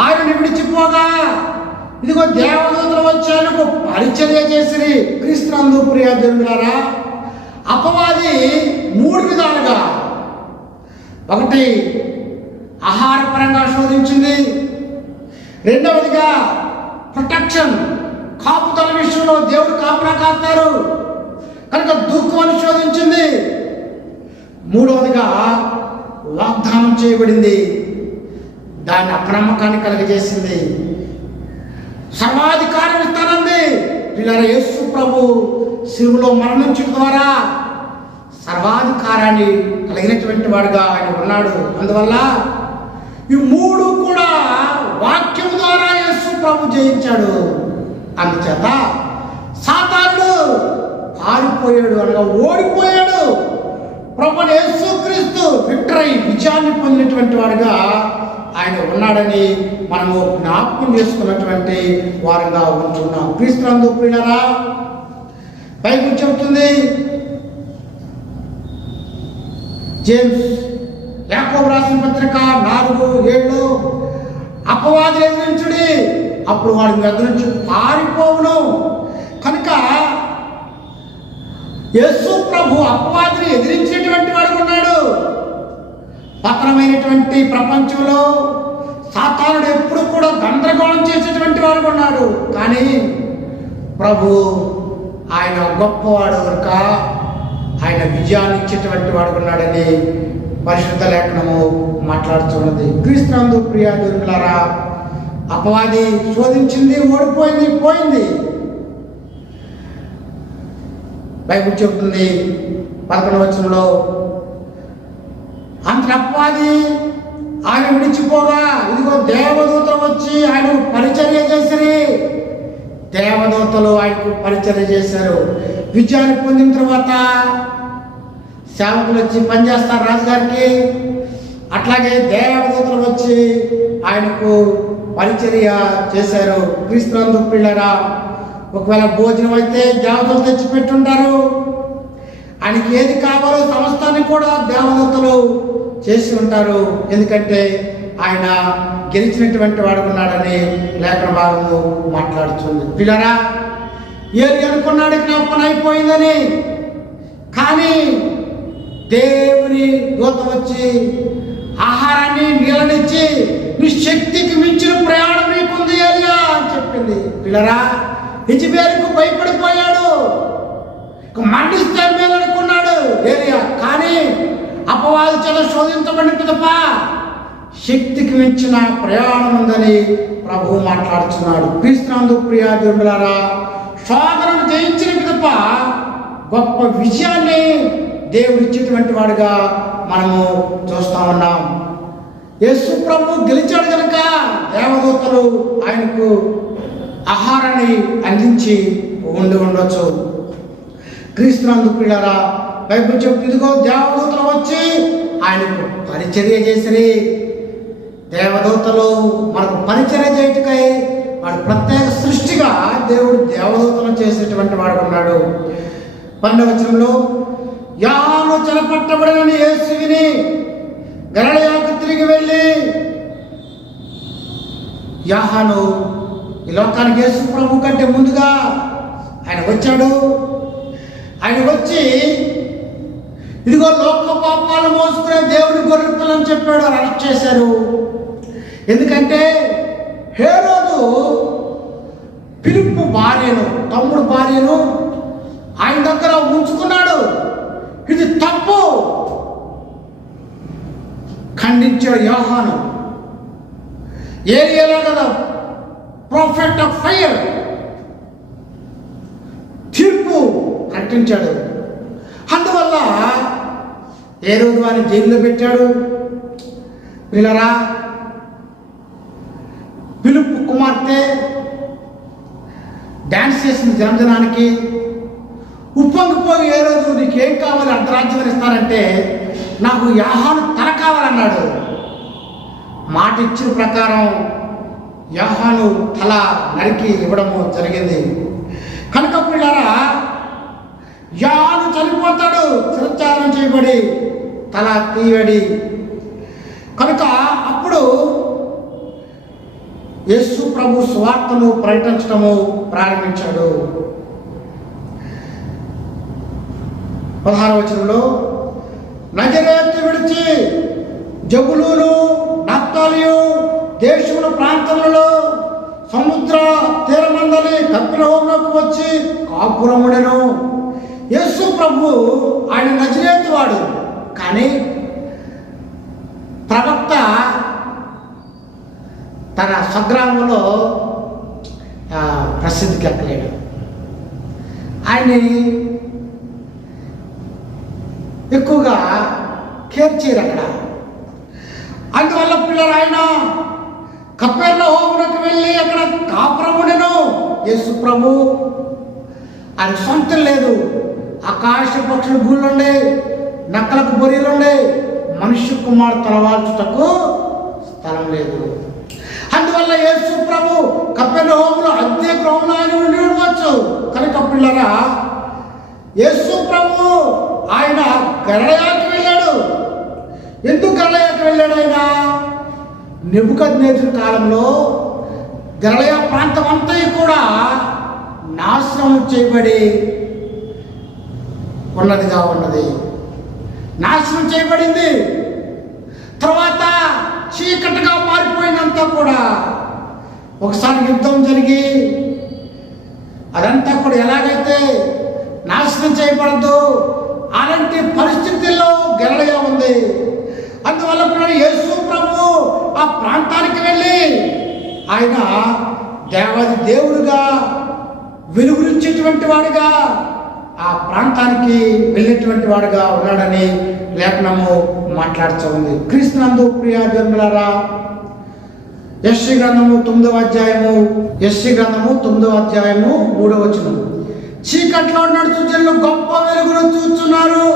ఆయనను విడిచిపోగా ఇదిగో దేవదూతలు వచ్చేందుకు పరిచర్య చేసిరి. క్రీస్తునందు ప్రియ దేవులారా, అపవాది 3 విధాలుగా, ఒకటి ఆహారపరంగా శోధించింది, రెండవదిగా ప్రొటెక్షన్, కాపుదల విషయంలో దేవుడు కాపులా కాస్తారు కనుక దుఃఖాన్ని శోధించింది, మూడవదిగా వాగ్దానం చేయబడింది, దాన్ని అప్రమకాన్ని కలిగజేసింది, సర్వాధికారం ఇస్తానంది. పిల్లల యేసు ప్రభు శిలువలో మరణించడం ద్వారా సర్వాధికారాన్ని కలిగినటువంటి వాడుగా ఆయన ఉన్నాడు. అందువల్ల ఈ 3 కూడా వాక్యం ద్వారా యేసు ప్రభు జయించాడు. అందుచేత సాతానుడు పారిపోయాడు, అనగా ఓడిపోయాడు. ప్రభు యేసుక్రీస్తు విజయాన్ని పొందినటువంటి వాడుగా ఆయన ఉన్నాడని మనము జ్ఞాపకం చేసుకున్నటువంటి వారంగా ఉంటున్నాం. క్రీస్తునందు ప్రియులారా, బైబిల్ చెబుతుంది, జేమ్స్ యాకోబు రాసిన పత్రిక 4:7, అపవాది ఎదిరించుడి, అప్పుడు వాడి మీద నుంచి పారిపోవును. కనుక యేసు ప్రభు అపవాదిని ఎదిరించినటువంటి వాడు ఉన్నాడు. పతనమైనటువంటి ప్రపంచంలో సాతానుడు ఎప్పుడు కూడా గందరగోళం చేసేటువంటి వాడు ఉన్నాడు. కానీ ప్రభు ఆయన గొప్పవాడు కనుక ఆయన విజయాన్ని ఇచ్చేటువంటి వాడు ఉన్నాడని పరిశుద్ధ లేఖనము మాట్లాడుతున్నది. క్రీస్తునందు ప్రియ దేవులారా, అపవాది శోధించింది, ఓడిపోయింది, పోయింది. బైబిల్ చెబుతుంది 11వ వచనంలో, అంత అపవాది ఆయన విడిచిపోగా ఇదిగో దేవదూతలు వచ్చి ఆయనకు పరిచర్య చేసిరి. దేవదూతలు ఆయనకు పరిచర్య చేశారు. విజయాన్ని పొందిన తర్వాత సేవకులు వచ్చి పనిచేస్తారు రాజుగారికి. అట్లాగే దేవదూతలు వచ్చి ఆయనకు పరిచర్య చేశారు. క్రీస్తునందు ప్రియులారా, ఒకవేళ భోజనం అయితే దేవదూతలు తెచ్చి పెట్టుంటారు. ఆయనకి ఏది కావాలో సమస్తాన్ని కూడా దేవదూతలు చేసి ఉంటారు. ఎందుకంటే ఆయన గెలిచినటువంటి వాడుకున్నాడని లేఖన భాగము మాట్లాడుతుంది. పిల్లరా, ఏది అనుకున్నాడు నా పని అయిపోయిందని, కానీ దేవుని దూత వచ్చి ఆహారాన్ని నీళ్ళనిచ్చి నీ శక్తికి మించిన ప్రయాణం నీకుంది ఏలియా అని చెప్పింది. పిల్లరా, హిజ్బేలుకు భయపడిపోయాడు, మరణిస్తే మేలనుకున్నాడు ఏలియా. కానీ అపవాది చేత శోధించబడిన పిదప శక్తికి మించిన ప్రయాణం ఉందని ప్రభువు మాట్లాడుతున్నాడు. క్రీస్తునందు ప్రియ దేవులారా, శోధనను జయించిన పిదప గొప్ప విజయాన్ని దేవుడు ఇచ్చేటువంటి వాడుగా మనము చూస్తా ఉన్నాం. యేసు ప్రభు గెలిచాడు కనుక దేవదూతలు ఆయనకు ఆహారాన్ని అందించి ఉండవచ్చు. క్రీస్తునందు ప్రియులారా, బైబిల్ చెప్తుంది, ఇదిగో దేవదూతలు వచ్చి ఆయనకు పరిచర్య చేసిరి. దేవదూతలు మనకు పరిచర్య చేయటకై వాడు ప్రత్యేక సృష్టిగా దేవుడు దేవదూతలను చేసేటువంటి వాడు ఉన్నాడు. 12వ వచనంలో, యోహాను చెరపట్టబడిన యేసువిని గలిలయకు తిరిగి వెళ్ళి, యోహాను ఈ లోకానికి యేసు ప్రభు కంటే ముందుగా ఆయన వచ్చాడు. ఆయన వచ్చి ఇదిగో లోక పాపాలు మోసుకునే దేవుని గొర్రె పిల్లని చెప్పాడు. అరెస్ట్ చేశారు. ఎందుకంటే హేరోదు ఫిలిప్పు భార్యను, తమ్ముడు భార్యను ఆయన దగ్గర ఉంచుకున్నాడు. ఇది తప్పు ఖండించాడు యోహాను. ఏలియా కదా ప్రొఫెట్ ఆఫ్ ఫైర్, తీర్పు ప్రకటించాడు. అందువల్ల హేరోదు వారిని జైల్లో పెట్టాడు. పిల్లరా, ఫిలిప్పు కుమార్తె డాన్స్ చేసిన జన్మదినానికి ఉప్పొంగిపోయి హేరోదు నీకేం కావాలి, అర్ధరాజ్యం ఇస్తానంటే నాకు యోహాను తల కావాలన్నాడు. మాట ఇచ్చిన ప్రకారం యోహాను తల నరికి ఇవ్వడము జరిగింది. కనుక పిల్లరా, యోహాను చనిపోతాడు, శిరచ్ఛేదనం చేయబడి తల తీయబడి. కనుక అప్పుడు యేసు ప్రభు సువార్తను ప్రకటించడము ప్రారంభించాడు. 16వ వచనంలో నజరేతు విడిచి జబులూను నఫ్తాలియు దేశముల ప్రాంతములలో సముద్ర తీరమందలి కపెర్నహూమునకు వచ్చి కాపురముడెను. యేసు ప్రభు ఆయన నజరేతు వాడు, కానీ ప్రవక్త తన స్వగ్రామంలో ప్రసిద్ధికి ఎక్కలేడు. ఆయన్ని ఎక్కువగా కేర్ చేయరు అక్కడ. అందువల్ల పిల్లలు ఆయన కపెర్నహూమునకు వెళ్ళి అక్కడ కాపురముడెను. యేసు ప్రభు ఆయన సొంతం లేదు. ఆకాశ పక్షులు గూళ్ళుండే, నక్కలకు బొరియలుండే, మనుష్య కుమారుడు తలవాల్చుటకు స్థలం లేదు. అందువల్ల యేసు ప్రభు కపెర్నహూములో అద్దె గృహంలో ఆయన ఉండి ఉండవచ్చు. కనుక పిల్లరా, యేసు ప్రభు ఆయన గలిలయకి వెళ్ళాడు. ఎందుకు గలిలయకి వెళ్ళాడు? ఆయన నెబుకద్నెజరు కాలంలో గలిలయ ప్రాంతం అంతా కూడా నాశనం చేయబడి ఉన్నది. నాశనం చేయబడింది. తర్వాత చీకటిగా మారిపోయినంతా కూడా ఒకసారి యుద్ధం జరిగి అదంతా కూడా ఎలాగైతే నాశనం చేయబడదు అలాంటి పరిస్థితుల్లో గలిలయ ఉంది. అందువల్ల యేసు ప్రభు ఆ ప్రాంతానికి వెళ్ళి ఆయన దేవాది దేవుడుగా వెలుగునిచ్చేటువంటి వాడుగా ఆ ప్రాంతానికి వెళ్ళేటువంటి వాడుగా ఉన్నాడని లేఖనము మాట్లాడుతూ ఉంది. క్రీస్తునందు ప్రియ జనులారా, యెషయా గ్రంథము 9వ అధ్యాయము 3వ వచనం, చీకట్లో నడుచు జనులు గొప్ప వెలుగును చూస్తున్నారు.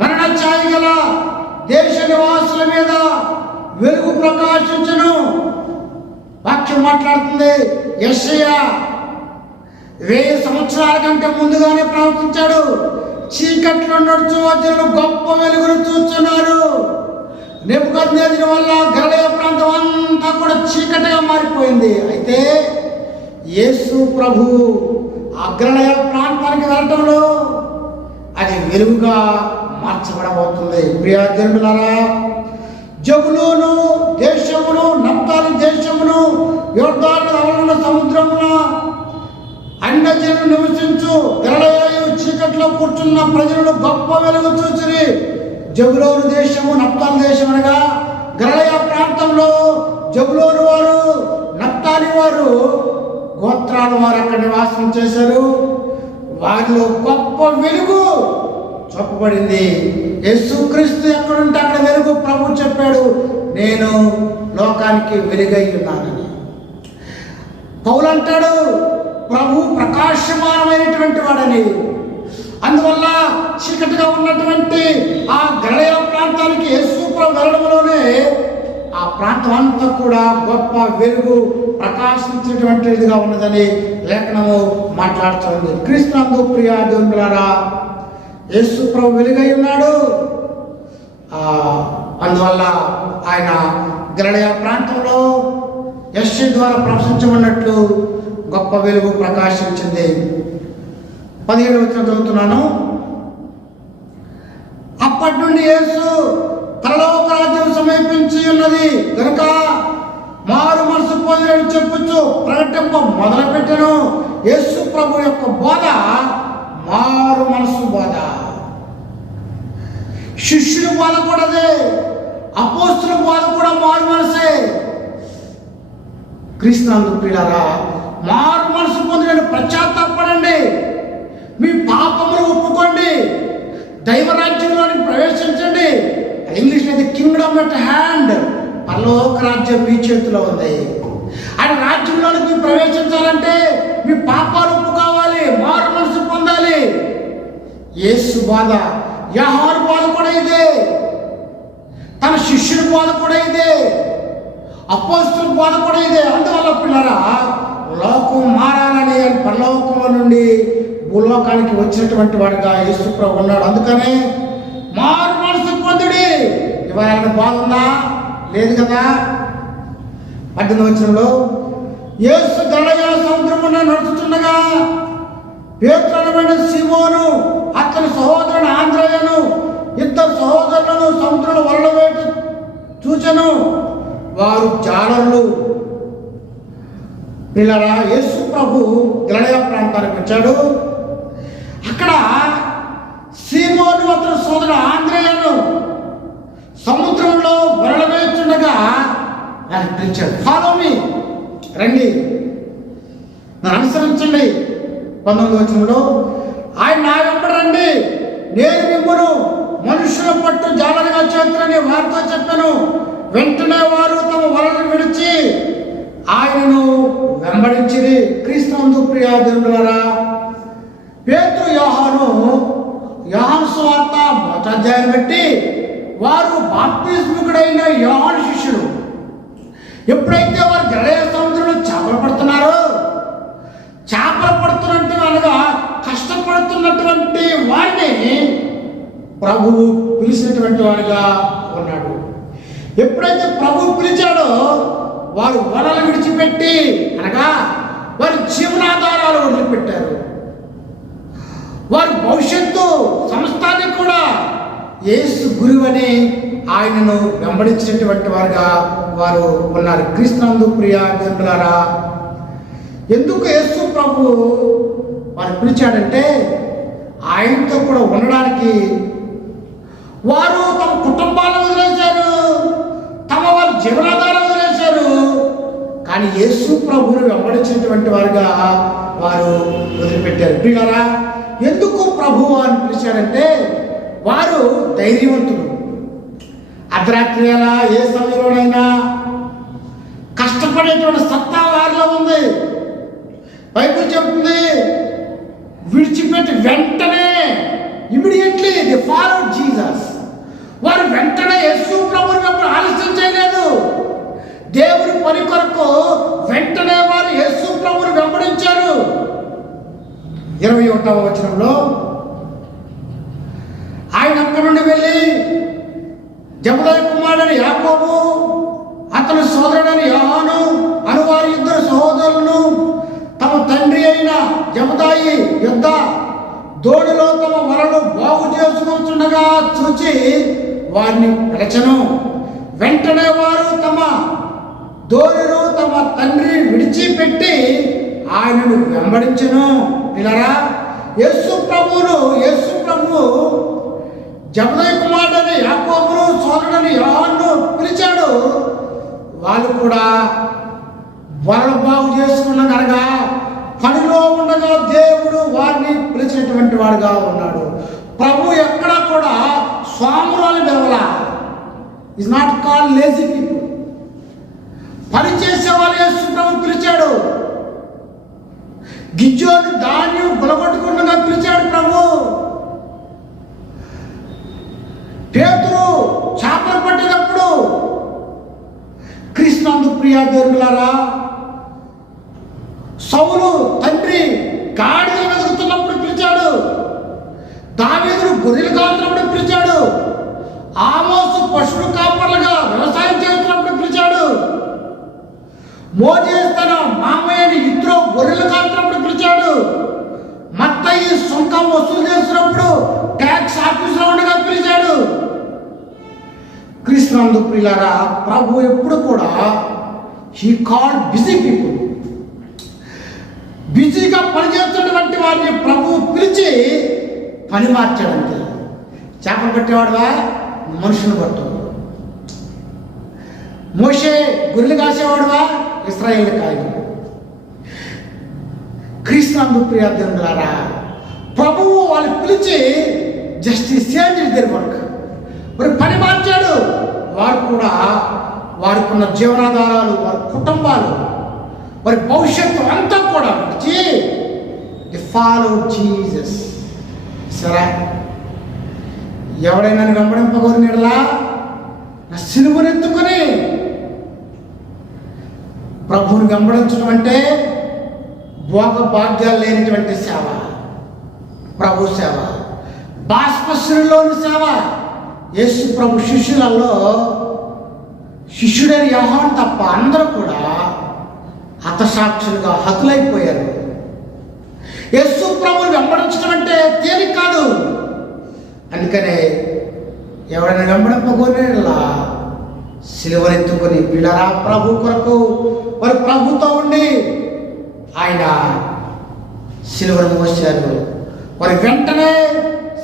మరణ ఛాయ గల దేశ నివాసుల మీద వెలుగు ప్రకాశించును. వాక్యం మాట్లాడుతుంది. యెషయా 1000 సంవత్సరాల కంటే ముందుగానే ప్రవచించాడు. చీకట్లో నడుచు జనులు గొప్ప వెలుగును చూస్తున్నారు. నెబుకద్నెజరు వల్ల గలిలయ ప్రాంతం అంతా కూడా చీకటిగా మారిపోయింది. అయితే యేసు ప్రభు ఆ గలిలయ ప్రాంతానికి వెళ్ళటంలో అది వెలుగుగా మార్చబడబోతుంది. ప్రియ జనులారా, జబులూను దేశమును, నఫ్తాలి దేశమును, యొర్దాను అవతల సముద్రమున అన్యజనులు నివసించు గలిలయ చీకట్లో కూర్చున్న ప్రజలను గొప్ప వెలుగు చూసిరి. జబులూను దేశము, నఫ్తాలి దేశం అనగా గలిలయ ప్రాంతంలో జబులూను వారు, నఫ్తాలి వారు గోత్రాల వారు అక్కడ నివాసం చేశారు. వారిలో గొప్ప వెలుగు చూపబడింది. యేసుక్రీస్తు ఎక్కడుంటే అక్కడ వెలుగు. ప్రభు చెప్పాడు, నేను లోకానికి వెలుగై ఉన్నానని. పౌలు అంటాడు, ప్రభు ప్రకాశమానమైనటువంటి వాడని. అందువల్ల చీకటిగా ఉన్నటువంటి ఆ గలిలయ ప్రాంతానికి యేసు ప్రభు వెళ్ళడంలోనే ఆ ప్రాంతం అంతా కూడా గొప్ప వెలుగు ప్రకాశించేటువంటిదిగా ఉన్నదని లేఖనము మాట్లాడుతుంది. క్రీస్తునందు ప్రియ దేవులారా, యేసు ప్రభు వెలుగై ఉన్నాడు. అందువల్ల ఆయన గలిలయ ప్రాంతంలో యెషయా ద్వారా ప్రవచించబడినట్లు గొప్ప వెలుగు ప్రకాశించింది. 17వ వచనం చదువుతున్నాను. అప్పటి నుండి యేసు పరలోక రాజ్యం సమీపించి ఉన్నది కనుక మారు మనసు పొందినని చెప్పుచు ప్రకటింప మొదలుపెట్టెను. యేసు ప్రభు యొక్క బోధ మారు మనసు బోధ. శిష్యుల బోధ కూడా అదే, అపోస్తుల బోధ కూడా మారు మనసే. క్రీస్తునందు ప్రియులారా, మారు మనసు పొందిన పశ్చాత్తాపడండి, మీ పాపములు ఒప్పుకోండి, దైవరాజ్యంలోని ప్రవేశించండి. ఇంగ్లీష్లో అయితే కింగ్డమ్ ఎట్ హ్యాండ్, పరలోక రాజ్యం మీ చేతిలో ఉంది. ఆయన రాజ్యంలోనికి ప్రవేశించాలంటే మీ పాపాలు ఒప్పుకోవాలి, మారు మనసు పొందాలి. యేసు బాధ, యోహాను బాధ కూడా ఇదే, తన శిష్యుల బాధ కూడా ఇదే, అపోస్తుల బాధ కూడా ఇదే. అందువల్ల పిల్లరా, లోకం మారాలని పరలోకంలో నుండి భూలోకానికి వచ్చినటువంటి వాడిగా యేసు ప్రభు ఉన్నాడు. అందుకనే మారు మనసు పొందుడి. ఇవాళ బాధ ఉందా? లేదు కదా. 18వ వచనంలో యేసు గలిలయ సముద్రమున నడుచుతుండగా పేతురు అనబడిన సీమోను అతని సహోదరుడు ఆంద్రేయను ఇద్దరు సహోదరులను సముద్రంలో వలలు వేట చూచెను. వారు జాలరులు. పిల్లరా, యేసు ప్రభు గలిలయ ప్రాంతానికి వచ్చాడు. అక్కడ సీమోను అతని సోదరుడు ఆంద్రేయను సముద్రంలో వలలు వేస్తుండగా ఆయన పిలిచాడు, ఫాలో మీ, రండి, నన్ను అనుసరించండి. 19వ వచనంలో ఆయన నా వెంబడి రండి, నేను మిమ్మల్ని మనుషుల పట్టు జాలరుగా చేతులని వారితో చెప్పాను. వెంటనే వారు తమ వలను విడిచి ఆయనను వెంబడించిరి. క్రీస్తునందు ప్రియ దేవులారా, పేతురు యోహాను సువార్త 1వ అధ్యాయం బట్టి వారు బాప్తిస్మికుడైన యోహాను శిష్యులు. ఎప్పుడైతే వారు గలిలయ సముద్రంలో చేపలు పడుతున్నారో, చేపలు పడుతున్నట్టు అనగా కష్టపడుతున్నటువంటి వారిని ప్రభువు పిలిచినటువంటి వాడిగా ఉన్నాడు. ఎప్పుడైతే ప్రభువు పిలిచాడో వారు వలలు విడిచిపెట్టి అనగా వారి జీవనాధారాలు వదిలిపెట్టారు. వారి భవిష్యత్తు సంస్థాన్ని కూడా యేసు గురువని ఆయనను వెంబడించినటువంటి వారుగా వారు ఉన్నారు. క్రీస్తునందు ప్రియ దేవులారా, ఎందుకు యేసు ప్రభు వారు పిలిచాడంటే ఆయనతో కూడా ఉండడానికి. వారు తమ కుటుంబాలను వదిలేశారు, తమ వారి జీవనాధారం వదిలేశారు. కానీ యేసు ప్రభువును వెంబడించినటువంటి వారుగా వారు వదిలిపెట్టారు. ప్రియులారా, ఎందుకు ప్రభువు అని పిలిచాడంటే వారు ధైర్యవంతులు. అర్ధరాత్రి ఎలా ఏ సమయంలోనైనా కష్టపడేటువంటి సత్తా వారిలో ఉంది. బైబిల్ చెప్తుంది, విడిచిపెట్టి వెంటనే ఇమీడియట్లీ ది ఫాలోడ్ జీసస్. వారు వెంటనే యేసు ప్రభువుని ఆలస్యం చేయలేదు. దేవుని పని కొరకు వెంటనే వారు యేసు ప్రభువుని వెంబడించారు. 21వ వచనంలో ఆయన అక్కడి నుండి వెళ్ళి జబదయి కుమారుడైన యాకోబు అతని సోదరుడైన యోహాను అను వారి ఇద్దరు సహోదరులను తమ తండ్రి అయిన జబదాయి యొద్ద దోణిలో తమ వలను బాగు చేసుకుంటుండగా చూచి వారిని పిలిచెను. వెంటనే వారు తమ దోణిను తమ తండ్రి విడిచిపెట్టి ఆయనను వెంబడించెను. పిల్లరా, యేసు ప్రభు జబదయి కుమారుడైన యాకోబును సోదరుడైన యోహానును పిలిచాడు. వాళ్ళు కూడా వలలు బాగు చేసుకున్నదనగా పనిలో ఉండగా దేవుడు వారిని పిలిచినటువంటి వాడుగా ఉన్నాడు. ప్రభు ఎక్కడా కూడా స్వామురాలు బెవల is not call lazy people. పని చేసే వాళ్ళు యేసు ప్రభు పిలిచాడు. గిజ్జోను ధాన్యం గులగొట్టుకుండగా పిలిచాడు ప్రభు. పేతురు చేపలు పట్టినప్పుడు, క్రీస్తునందు ప్రియ దేవులారా, సౌలు తండ్రి గాడిదలు వెతుకుతున్నప్పుడు పిలిచాడు. దావీదును గొర్రెలు కాస్తున్నప్పుడు పిలిచాడు. ఆమోసు పశువులు కాపర్లుగా వ్యవసాయం చేస్తున్నప్పుడు పిలిచాడు. మోజేసు తన మామయ్యని ఇద్దరు గొర్రెలు కాస్తున్నప్పుడు పిలిచాడు. మత్తయి సుంకం వసూలు చేస్తున్నప్పుడు ట్యాక్స్ ఆఫీసులో ఉండగా పిలిచాడు. క్రీస్తునందు ప్రియులారా, ప్రభు ఎప్పుడు కూడా హీ కాల్డ్ బిజీ పీపుల్. బిజీగా పనిచేస్తున్నటువంటి వారిని ప్రభు పిలిచి పని మార్చాడంటే. చేపలు పట్టేవాడువా, మనుషులు పట్టు. మోషే గొర్రెలు కాసేవాడువా, ఇశ్రాయేలు కాయలు. క్రీస్తునందు ప్రియ దేవులారా, ప్రభువు వాళ్ళు పిలిచి జస్ట్ చేంజ్ దేర్ వర్క్. మరి పని మార్చాడు. వారు కూడా వారికున్న జీవనాధారాలు, వారి కుటుంబాలు, వారి భవిష్యత్తు అంతా కూడా విడిచి ది ఫాలో జీసస్. సరే, ఎవడైనా వెంబడింపగోరినలా నా సిలువనెత్తుకొని ప్రభువుని వెంబడించడం అంటే భోగ భాగ్యాలు లేనటువంటి సేవ, ప్రభు సేవ, బాష్పశ్రులోని సేవ. యేసు ప్రభు శిష్యుడైన యోహాను తప్ప అందరూ కూడా హతసాక్షులుగా హతులైపోయారు. యేసు ప్రభువుని వెంబడించడం అంటే తేలిక కాదు. అందుకనే ఎవరైనా వెంబడింపగోనేలా సిలువనెత్తుకొని పిల్లరా ప్రభు కొరకు వారి ప్రభుతో ఉండి ఆయన సిలువను మోశారు. వారి వెంటనే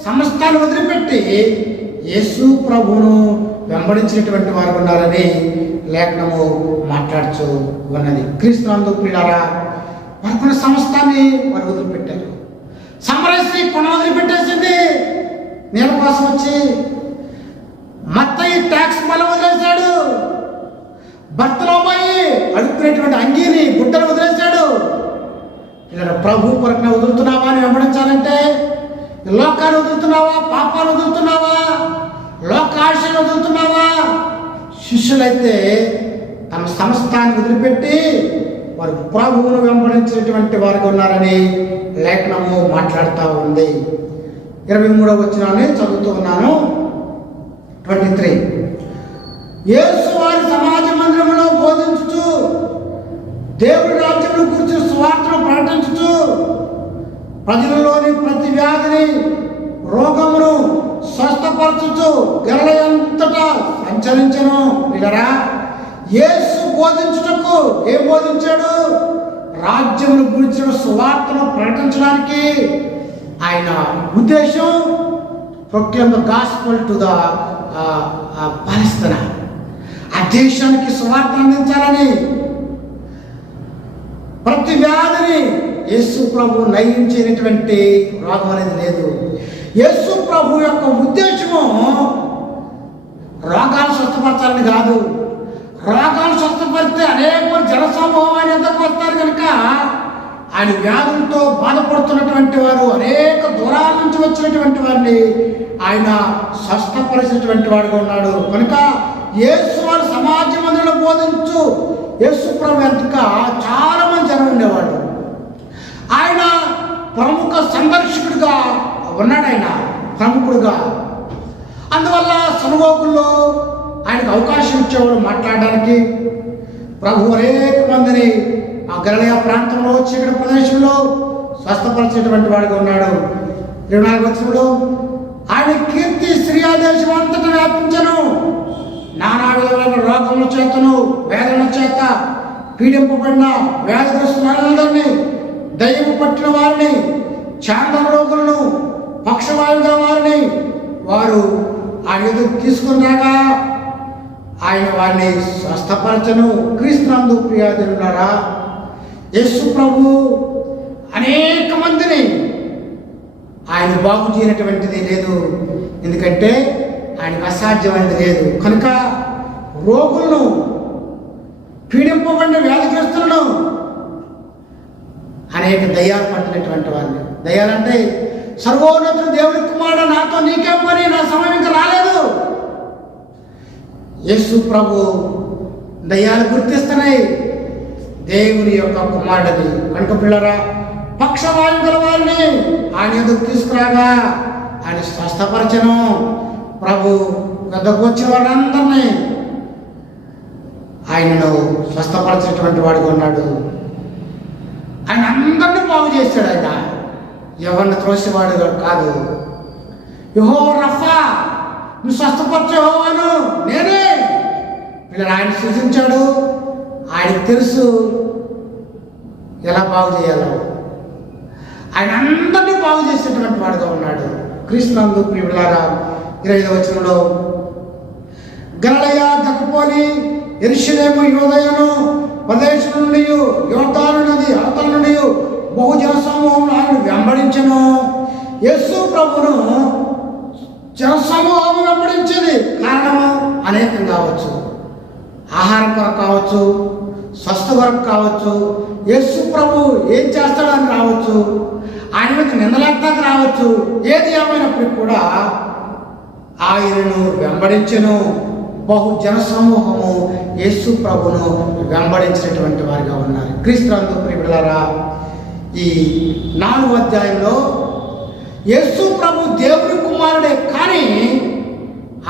సమస్తాన్ని వదిలిపెట్టి యేసు ప్రభువును వెంబడించినటువంటి వారు ఉన్నారని లేఖనము మాట్లాడుతూ ఉన్నది. క్రీస్తునందు ప్రియులారా, వారికి సమస్తాన్ని వారు వదిలిపెట్టారు. సమరస్త్రీ కొన వదిలిపెట్టేసింది నీళ్ళ కోసం వచ్చి. మత్తయి ట్యాక్స్ బలం వదిలేశాడు. భర్తలోమయ్యి అడుక్కునేటువంటి అంగీని గుడ్డను వదిలేశాడు. ఇలా ప్రభు కొరకున వదులుతున్నావా అని వెంబడించాలంటే లోకాన్ని వదులుతున్నావా, పాపాన్ని వదులుతున్నావా, లోకాశను వదులుతున్నావా? శిష్యులైతే తమ సమస్తాన్ని వదిలిపెట్టి వారు ప్రభువును వెంబడించినటువంటి వారికి ఉన్నారని లేఖనము మాట్లాడుతూ ఉంది. 23వ వచనాన్ని చదువుతూ ఉన్నాను. 23 యేసు వారి సమాజ మందిరంలో బోధించుచు దేవుడి రాజ్యమును గురించి సువార్తను ప్రకటించుచు ప్రజలలోని ప్రతి వ్యాధిని రోగమును స్వస్థపరచుచు గలిలయంతటా సంచరించెను. పిల్లరా, యేసు బోధించుటకు ఏం బోధించాడు? రాజ్యమును గురించిన సువార్తను ప్రకటించడానికి ఆయన ఉద్దేశం proclaim the gospel to the Palestine, ఆ దేశానికి సువార్త అందించాలని. ప్రతి వ్యాధిని యేసు ప్రభు నయించేటువంటి రోగం అనేది లేదు. యేసు ప్రభు యొక్క ఉద్దేశము రోగాలు స్వస్థపరచాలని కాదు. రోగాలు స్వస్థపరిస్తే అనేక జనసమూహం ఆయన ఎంతకు వస్తారు కనుక ఆయన వ్యాధులతో బాధపడుతున్నటువంటి వారు, అనేక దూరాల నుంచి వచ్చినటువంటి వారిని ఆయన స్వస్థపరిచినటువంటి వాడుగా ఉన్నాడు. కనుక యేసు వారి సమాజ మందిరంలో బోధించు యేసు ప్రభు వెనుక చాలా మంది జనం ఉండేవాడు. ఆయన ప్రముఖ సందర్శకుడిగా ఉన్నాడు. ఆయన ప్రముఖుడుగా, అందువల్ల సనుగోగుల్లో ఆయనకు అవకాశం ఇచ్చేవాడు మాట్లాడడానికి. ప్రభు అనేక మందిని ఆ గలిలయ ప్రాంతంలో చీకటి ప్రదేశంలో స్వస్థపరిచేటువంటి వాడిగా ఉన్నాడు. 24వ వచనంలో ఆయన కీర్తి సిరియా దేశం అంతటా వ్యాపించను. నానా విధమైన రోగముల చేతను వేదన చేత పీడింపబడిన వ్యాధిగ్రస్తులందరినీ, దయ్యము పట్టిన వారిని, చాందన రోగులను, పక్షవాయువు గల వారిని వారు ఆయన ఎదురు తీసుకుని రాగా ఆయన వారిని స్వస్థపరచను. క్రీస్తునందు ప్రియాదులారా, యేసు ప్రభు అనేక మందిని ఆయన బాగు చేయనటువంటిది లేదు. ఎందుకంటే ఆయనకు అసాధ్యమైనది లేదు. కనుక రోగులను, పీడింపబడిన వ్యాధిగ్రస్తులను, అనేక దయ్యాలు పట్టినటువంటి వారిని, దయ్యాలంటే సర్వోన్నతుడు దేవుడి కుమారుడు నాతో నీకేం పని, నా సమయం ఇంకా రాలేదు. యేసు ప్రభు దయ్యాలు గుర్తిస్తున్నాయి దేవుని యొక్క కుమారుడిని. కనుక పిల్లరా, పక్షవాయువు గల వారిని ఆయన ఎదురు తీసుకురాగా ఆయన స్వస్థపరచను. ప్రభు వద్దకు వచ్చిన వారందరినీ ఆయనను స్వస్థపరిచినటువంటి వాడుగా ఉన్నాడు. ఆయన అందరినీ బాగు చేశాడు. ఆయన ఎవరిని త్రోసేవాడు కాదు. యెహోవా రఫా, నువ్వు స్వస్థపరిచే యెహోవాను నేనే. వీళ్ళని ఆయన సూచించాడు. ఆయనకు తెలుసు ఎలా బాగు చేయాలో. ఆయన అందరినీ బాగు చేసేటువంటి వాడుగా ఉన్నాడు. క్రీస్తునందు ప్రియులారా, 25వ వచనంలో గలిలయ, దెకపోలి, యెరూషలేము, యూదయను ప్రదేశం నుండి, యోర్దాను నది అవతల నుండి బహుజన సమూహం ఆయన వెంబడించను. యేసు ప్రభును జనసమూహం వెంబడించేది కారణము అనేకం కావచ్చు. ఆహారం కొరకు కావచ్చు, స్వస్థ కొరకు కావచ్చు, యేసు ప్రభు ఏం చేస్తాడని రావచ్చు, ఆయన మీద నిందలెత్తాక రావచ్చు. ఏది ఏమైనప్పటికీ కూడా ఆయనను వెంబడించెను. బహుజన సమూహము యేసు ప్రభును వెంబడించినటువంటి వారిగా ఉన్నారు. క్రీస్తునందు ప్రియులారా, ఈ 4వ అధ్యాయంలో యేసు ప్రభు దేవుని కుమారుడే, కానీ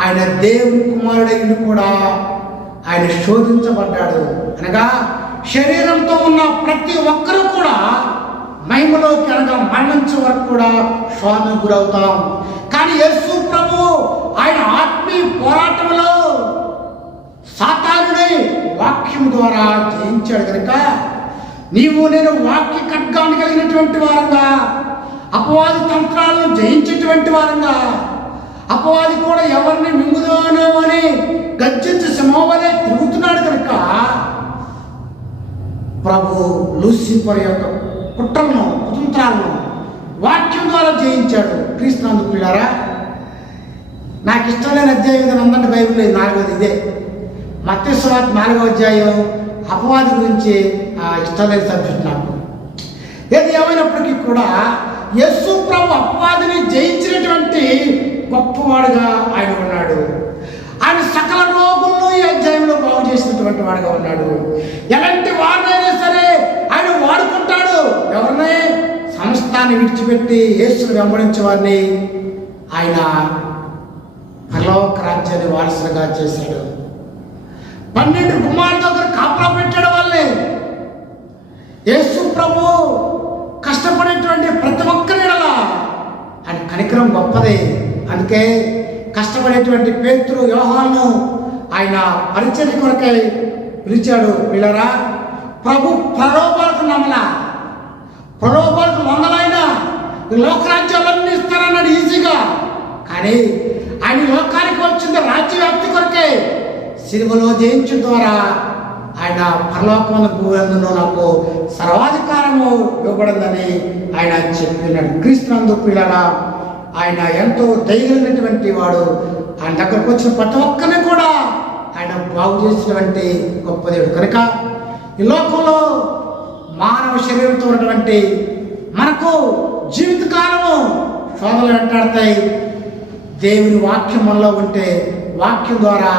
ఆయన దేవుని కుమారుడైన కూడా ఆయన శోధించబడ్డాడు. అనగా శరీరంతో ఉన్న ప్రతి ఒక్కరూ కూడా మహిమలోకి అనగా మరణించే వరకు కూడా శోధనకు గురవుతాం. కానీ యేసు ప్రభు ఆయన ఆత్మీయ పోరాటంలో సాతానుని వాక్యం ద్వారా జయించాడు కనుక నీవు నేను వాక్య ఖడ్గాన్ని కలిగినటువంటి వారంగా, అపవాది తంత్రాలను జయించేటువంటి వారంగా, అపవాది కూడా ఎవరిని మింగుదానో అని గర్జించి సింహవలే తిరుగుతున్నాడు కనుక ప్రభు లూసిఫర్ యొక్క కుట్రలను కుతంత్రాలను వాక్యం ద్వారా జయించాడు. క్రీస్తునందు ప్రియులారా, నాకు ఇష్టం లేని అధ్యాయం ఇది ఉందండి బైబిల్లో. 4వది ఇదే, మత్తయి సువార్త 4వ అధ్యాయం అపవాది గురించి ఇష్టం లేని సబ్జెక్ట్ నాకు. ఏది ఏమైనప్పటికీ కూడా యేసు ప్రభు అపవాదిని జయించినటువంటి గొప్పవాడుగా ఆయన ఉన్నాడు. ఆయన సకల రోగులను ఈ అధ్యాయంలో బాగు చేసినటువంటి వాడుగా ఉన్నాడు. ఎలాంటి వారినైనా సరే ఆయన వాడుకుంటాడు. ఎవరినే సమస్తాన్ని విడిచిపెట్టి యేసును వెంబడించే వారిని ఆయన పరలోక రాజ్యాన్ని వారసులుగా చేశాడు. 12 కుమారుల దగ్గర కాపలా పెట్టాడు వాళ్ళని. యేసు ప్రభు కష్టపడేటువంటి ప్రతి ఒక్కరి ఎడల ఆయన కనికరం గొప్పదే. అందుకే కష్టపడేటువంటి పేతురు, యోహాను ఆయన పరిచర్య కొరకై పిలిచాడు. పిల్లరా, ప్రభు ప్రలోభాలకు నమ్మలా, ప్రలోభాలకు లొంగలైనా లోకరాజ్యాలన్నీ ఇస్తారన్నాడు ఈజీగా. కానీ ఆయన లోకానికి వచ్చింది రాజ్యవ్యాప్తి కొరకే. సిలువలో జయించడం ద్వారా ఆయన పరలోకమున భూమందును నాకు సర్వాధికారము ఇవ్వబడిందని ఆయన చెప్పినాడు. క్రీస్తునందు పిల్లరా, ఆయన ఎంతో ధైర్యమైనటువంటి వాడు. ఆయన దగ్గరకు వచ్చిన ప్రతి ఒక్కరిని కూడా ఆయన బాగు చేసినటువంటి గొప్ప దేవుడు కనుక ఈ లోకంలో మానవ శరీరంతో ఉన్నటువంటి మనకు జీవితకాలము శోధనలు వెంటాడతాయి. దేవుని వాక్యం మనలో ఉంటే వాక్యం ద్వారా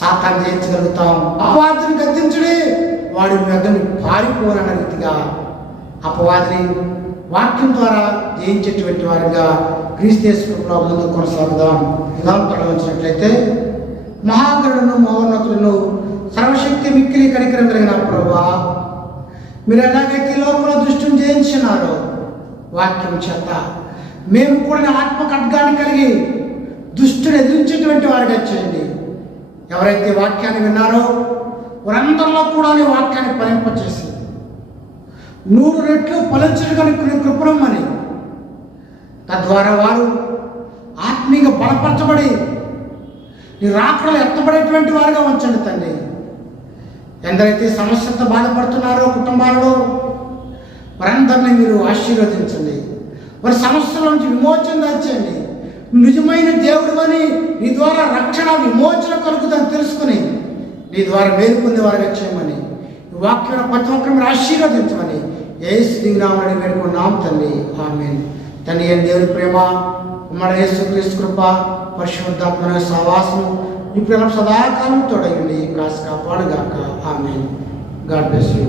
సాతాన్ని జయించగలుగుతాం. అపవాదిని గద్దించుడి, వాడి మెదడుని పారిపోనన్న రీతిగా అపవాదిని వాక్యం ద్వారా జయించేటువంటి వారిగా క్రీస్తు యేసులో ముందు కొనసాగుదాం. ఉదాహరణ వచ్చినట్లయితే, మహాగరుడును మహోన్నతులను సర్వశక్తి మిక్కిలి కనికరం కలిగిన ప్రభువా, మీరు ఎలాగైతే లోపల దృష్టిని జయించినారో వాక్యం చేత మేము కూడా ఆత్మ ఖడ్గాన్ని కలిగి దుష్టుని ఎదిరించేటువంటి వారిగా చేయండి. ఎవరైతే వాక్యాన్ని విన్నారో వారందరిలో కూడా వాక్యాన్ని ఫలింపచేసి 100 రెట్లు ఫలించడానికి కృపణమని, తద్వారా వారు ఆత్మీయంగా బలపరచబడి నీ రాకడలో ఎత్తబడేటువంటి వారుగా ఉంచండి తండ్రి. ఎందరైతే సమస్యలతో బాధపడుతున్నారో కుటుంబాలలో వారందరినీ మీరు ఆశీర్వదించండి. వారి సమస్యల నుంచి విమోచన దాచేయండి. నిజమైన దేవుడు అని నీ ద్వారా రక్షణ విమోచన కలుగుదని తెలుసుకుని నీ ద్వారా మేలు పొందే వారిగా చేయమని, వాక్యం ప్రతి ఒక్కరు మీరు ఆశీర్వదించమని యేసు దిగునామని వేడుకున్నాం తండ్రి. ఆమేన్. తండ్రి అయిన దేవుని ప్రేమ, మన యేసుక్రీస్తు కృప, పరిశుద్ధాత్మ సహవాసం ఈ ప్రేమ సదాకాలం తోడయండి, కాసి కాపాడుగాక. ఆమేన్. God bless you.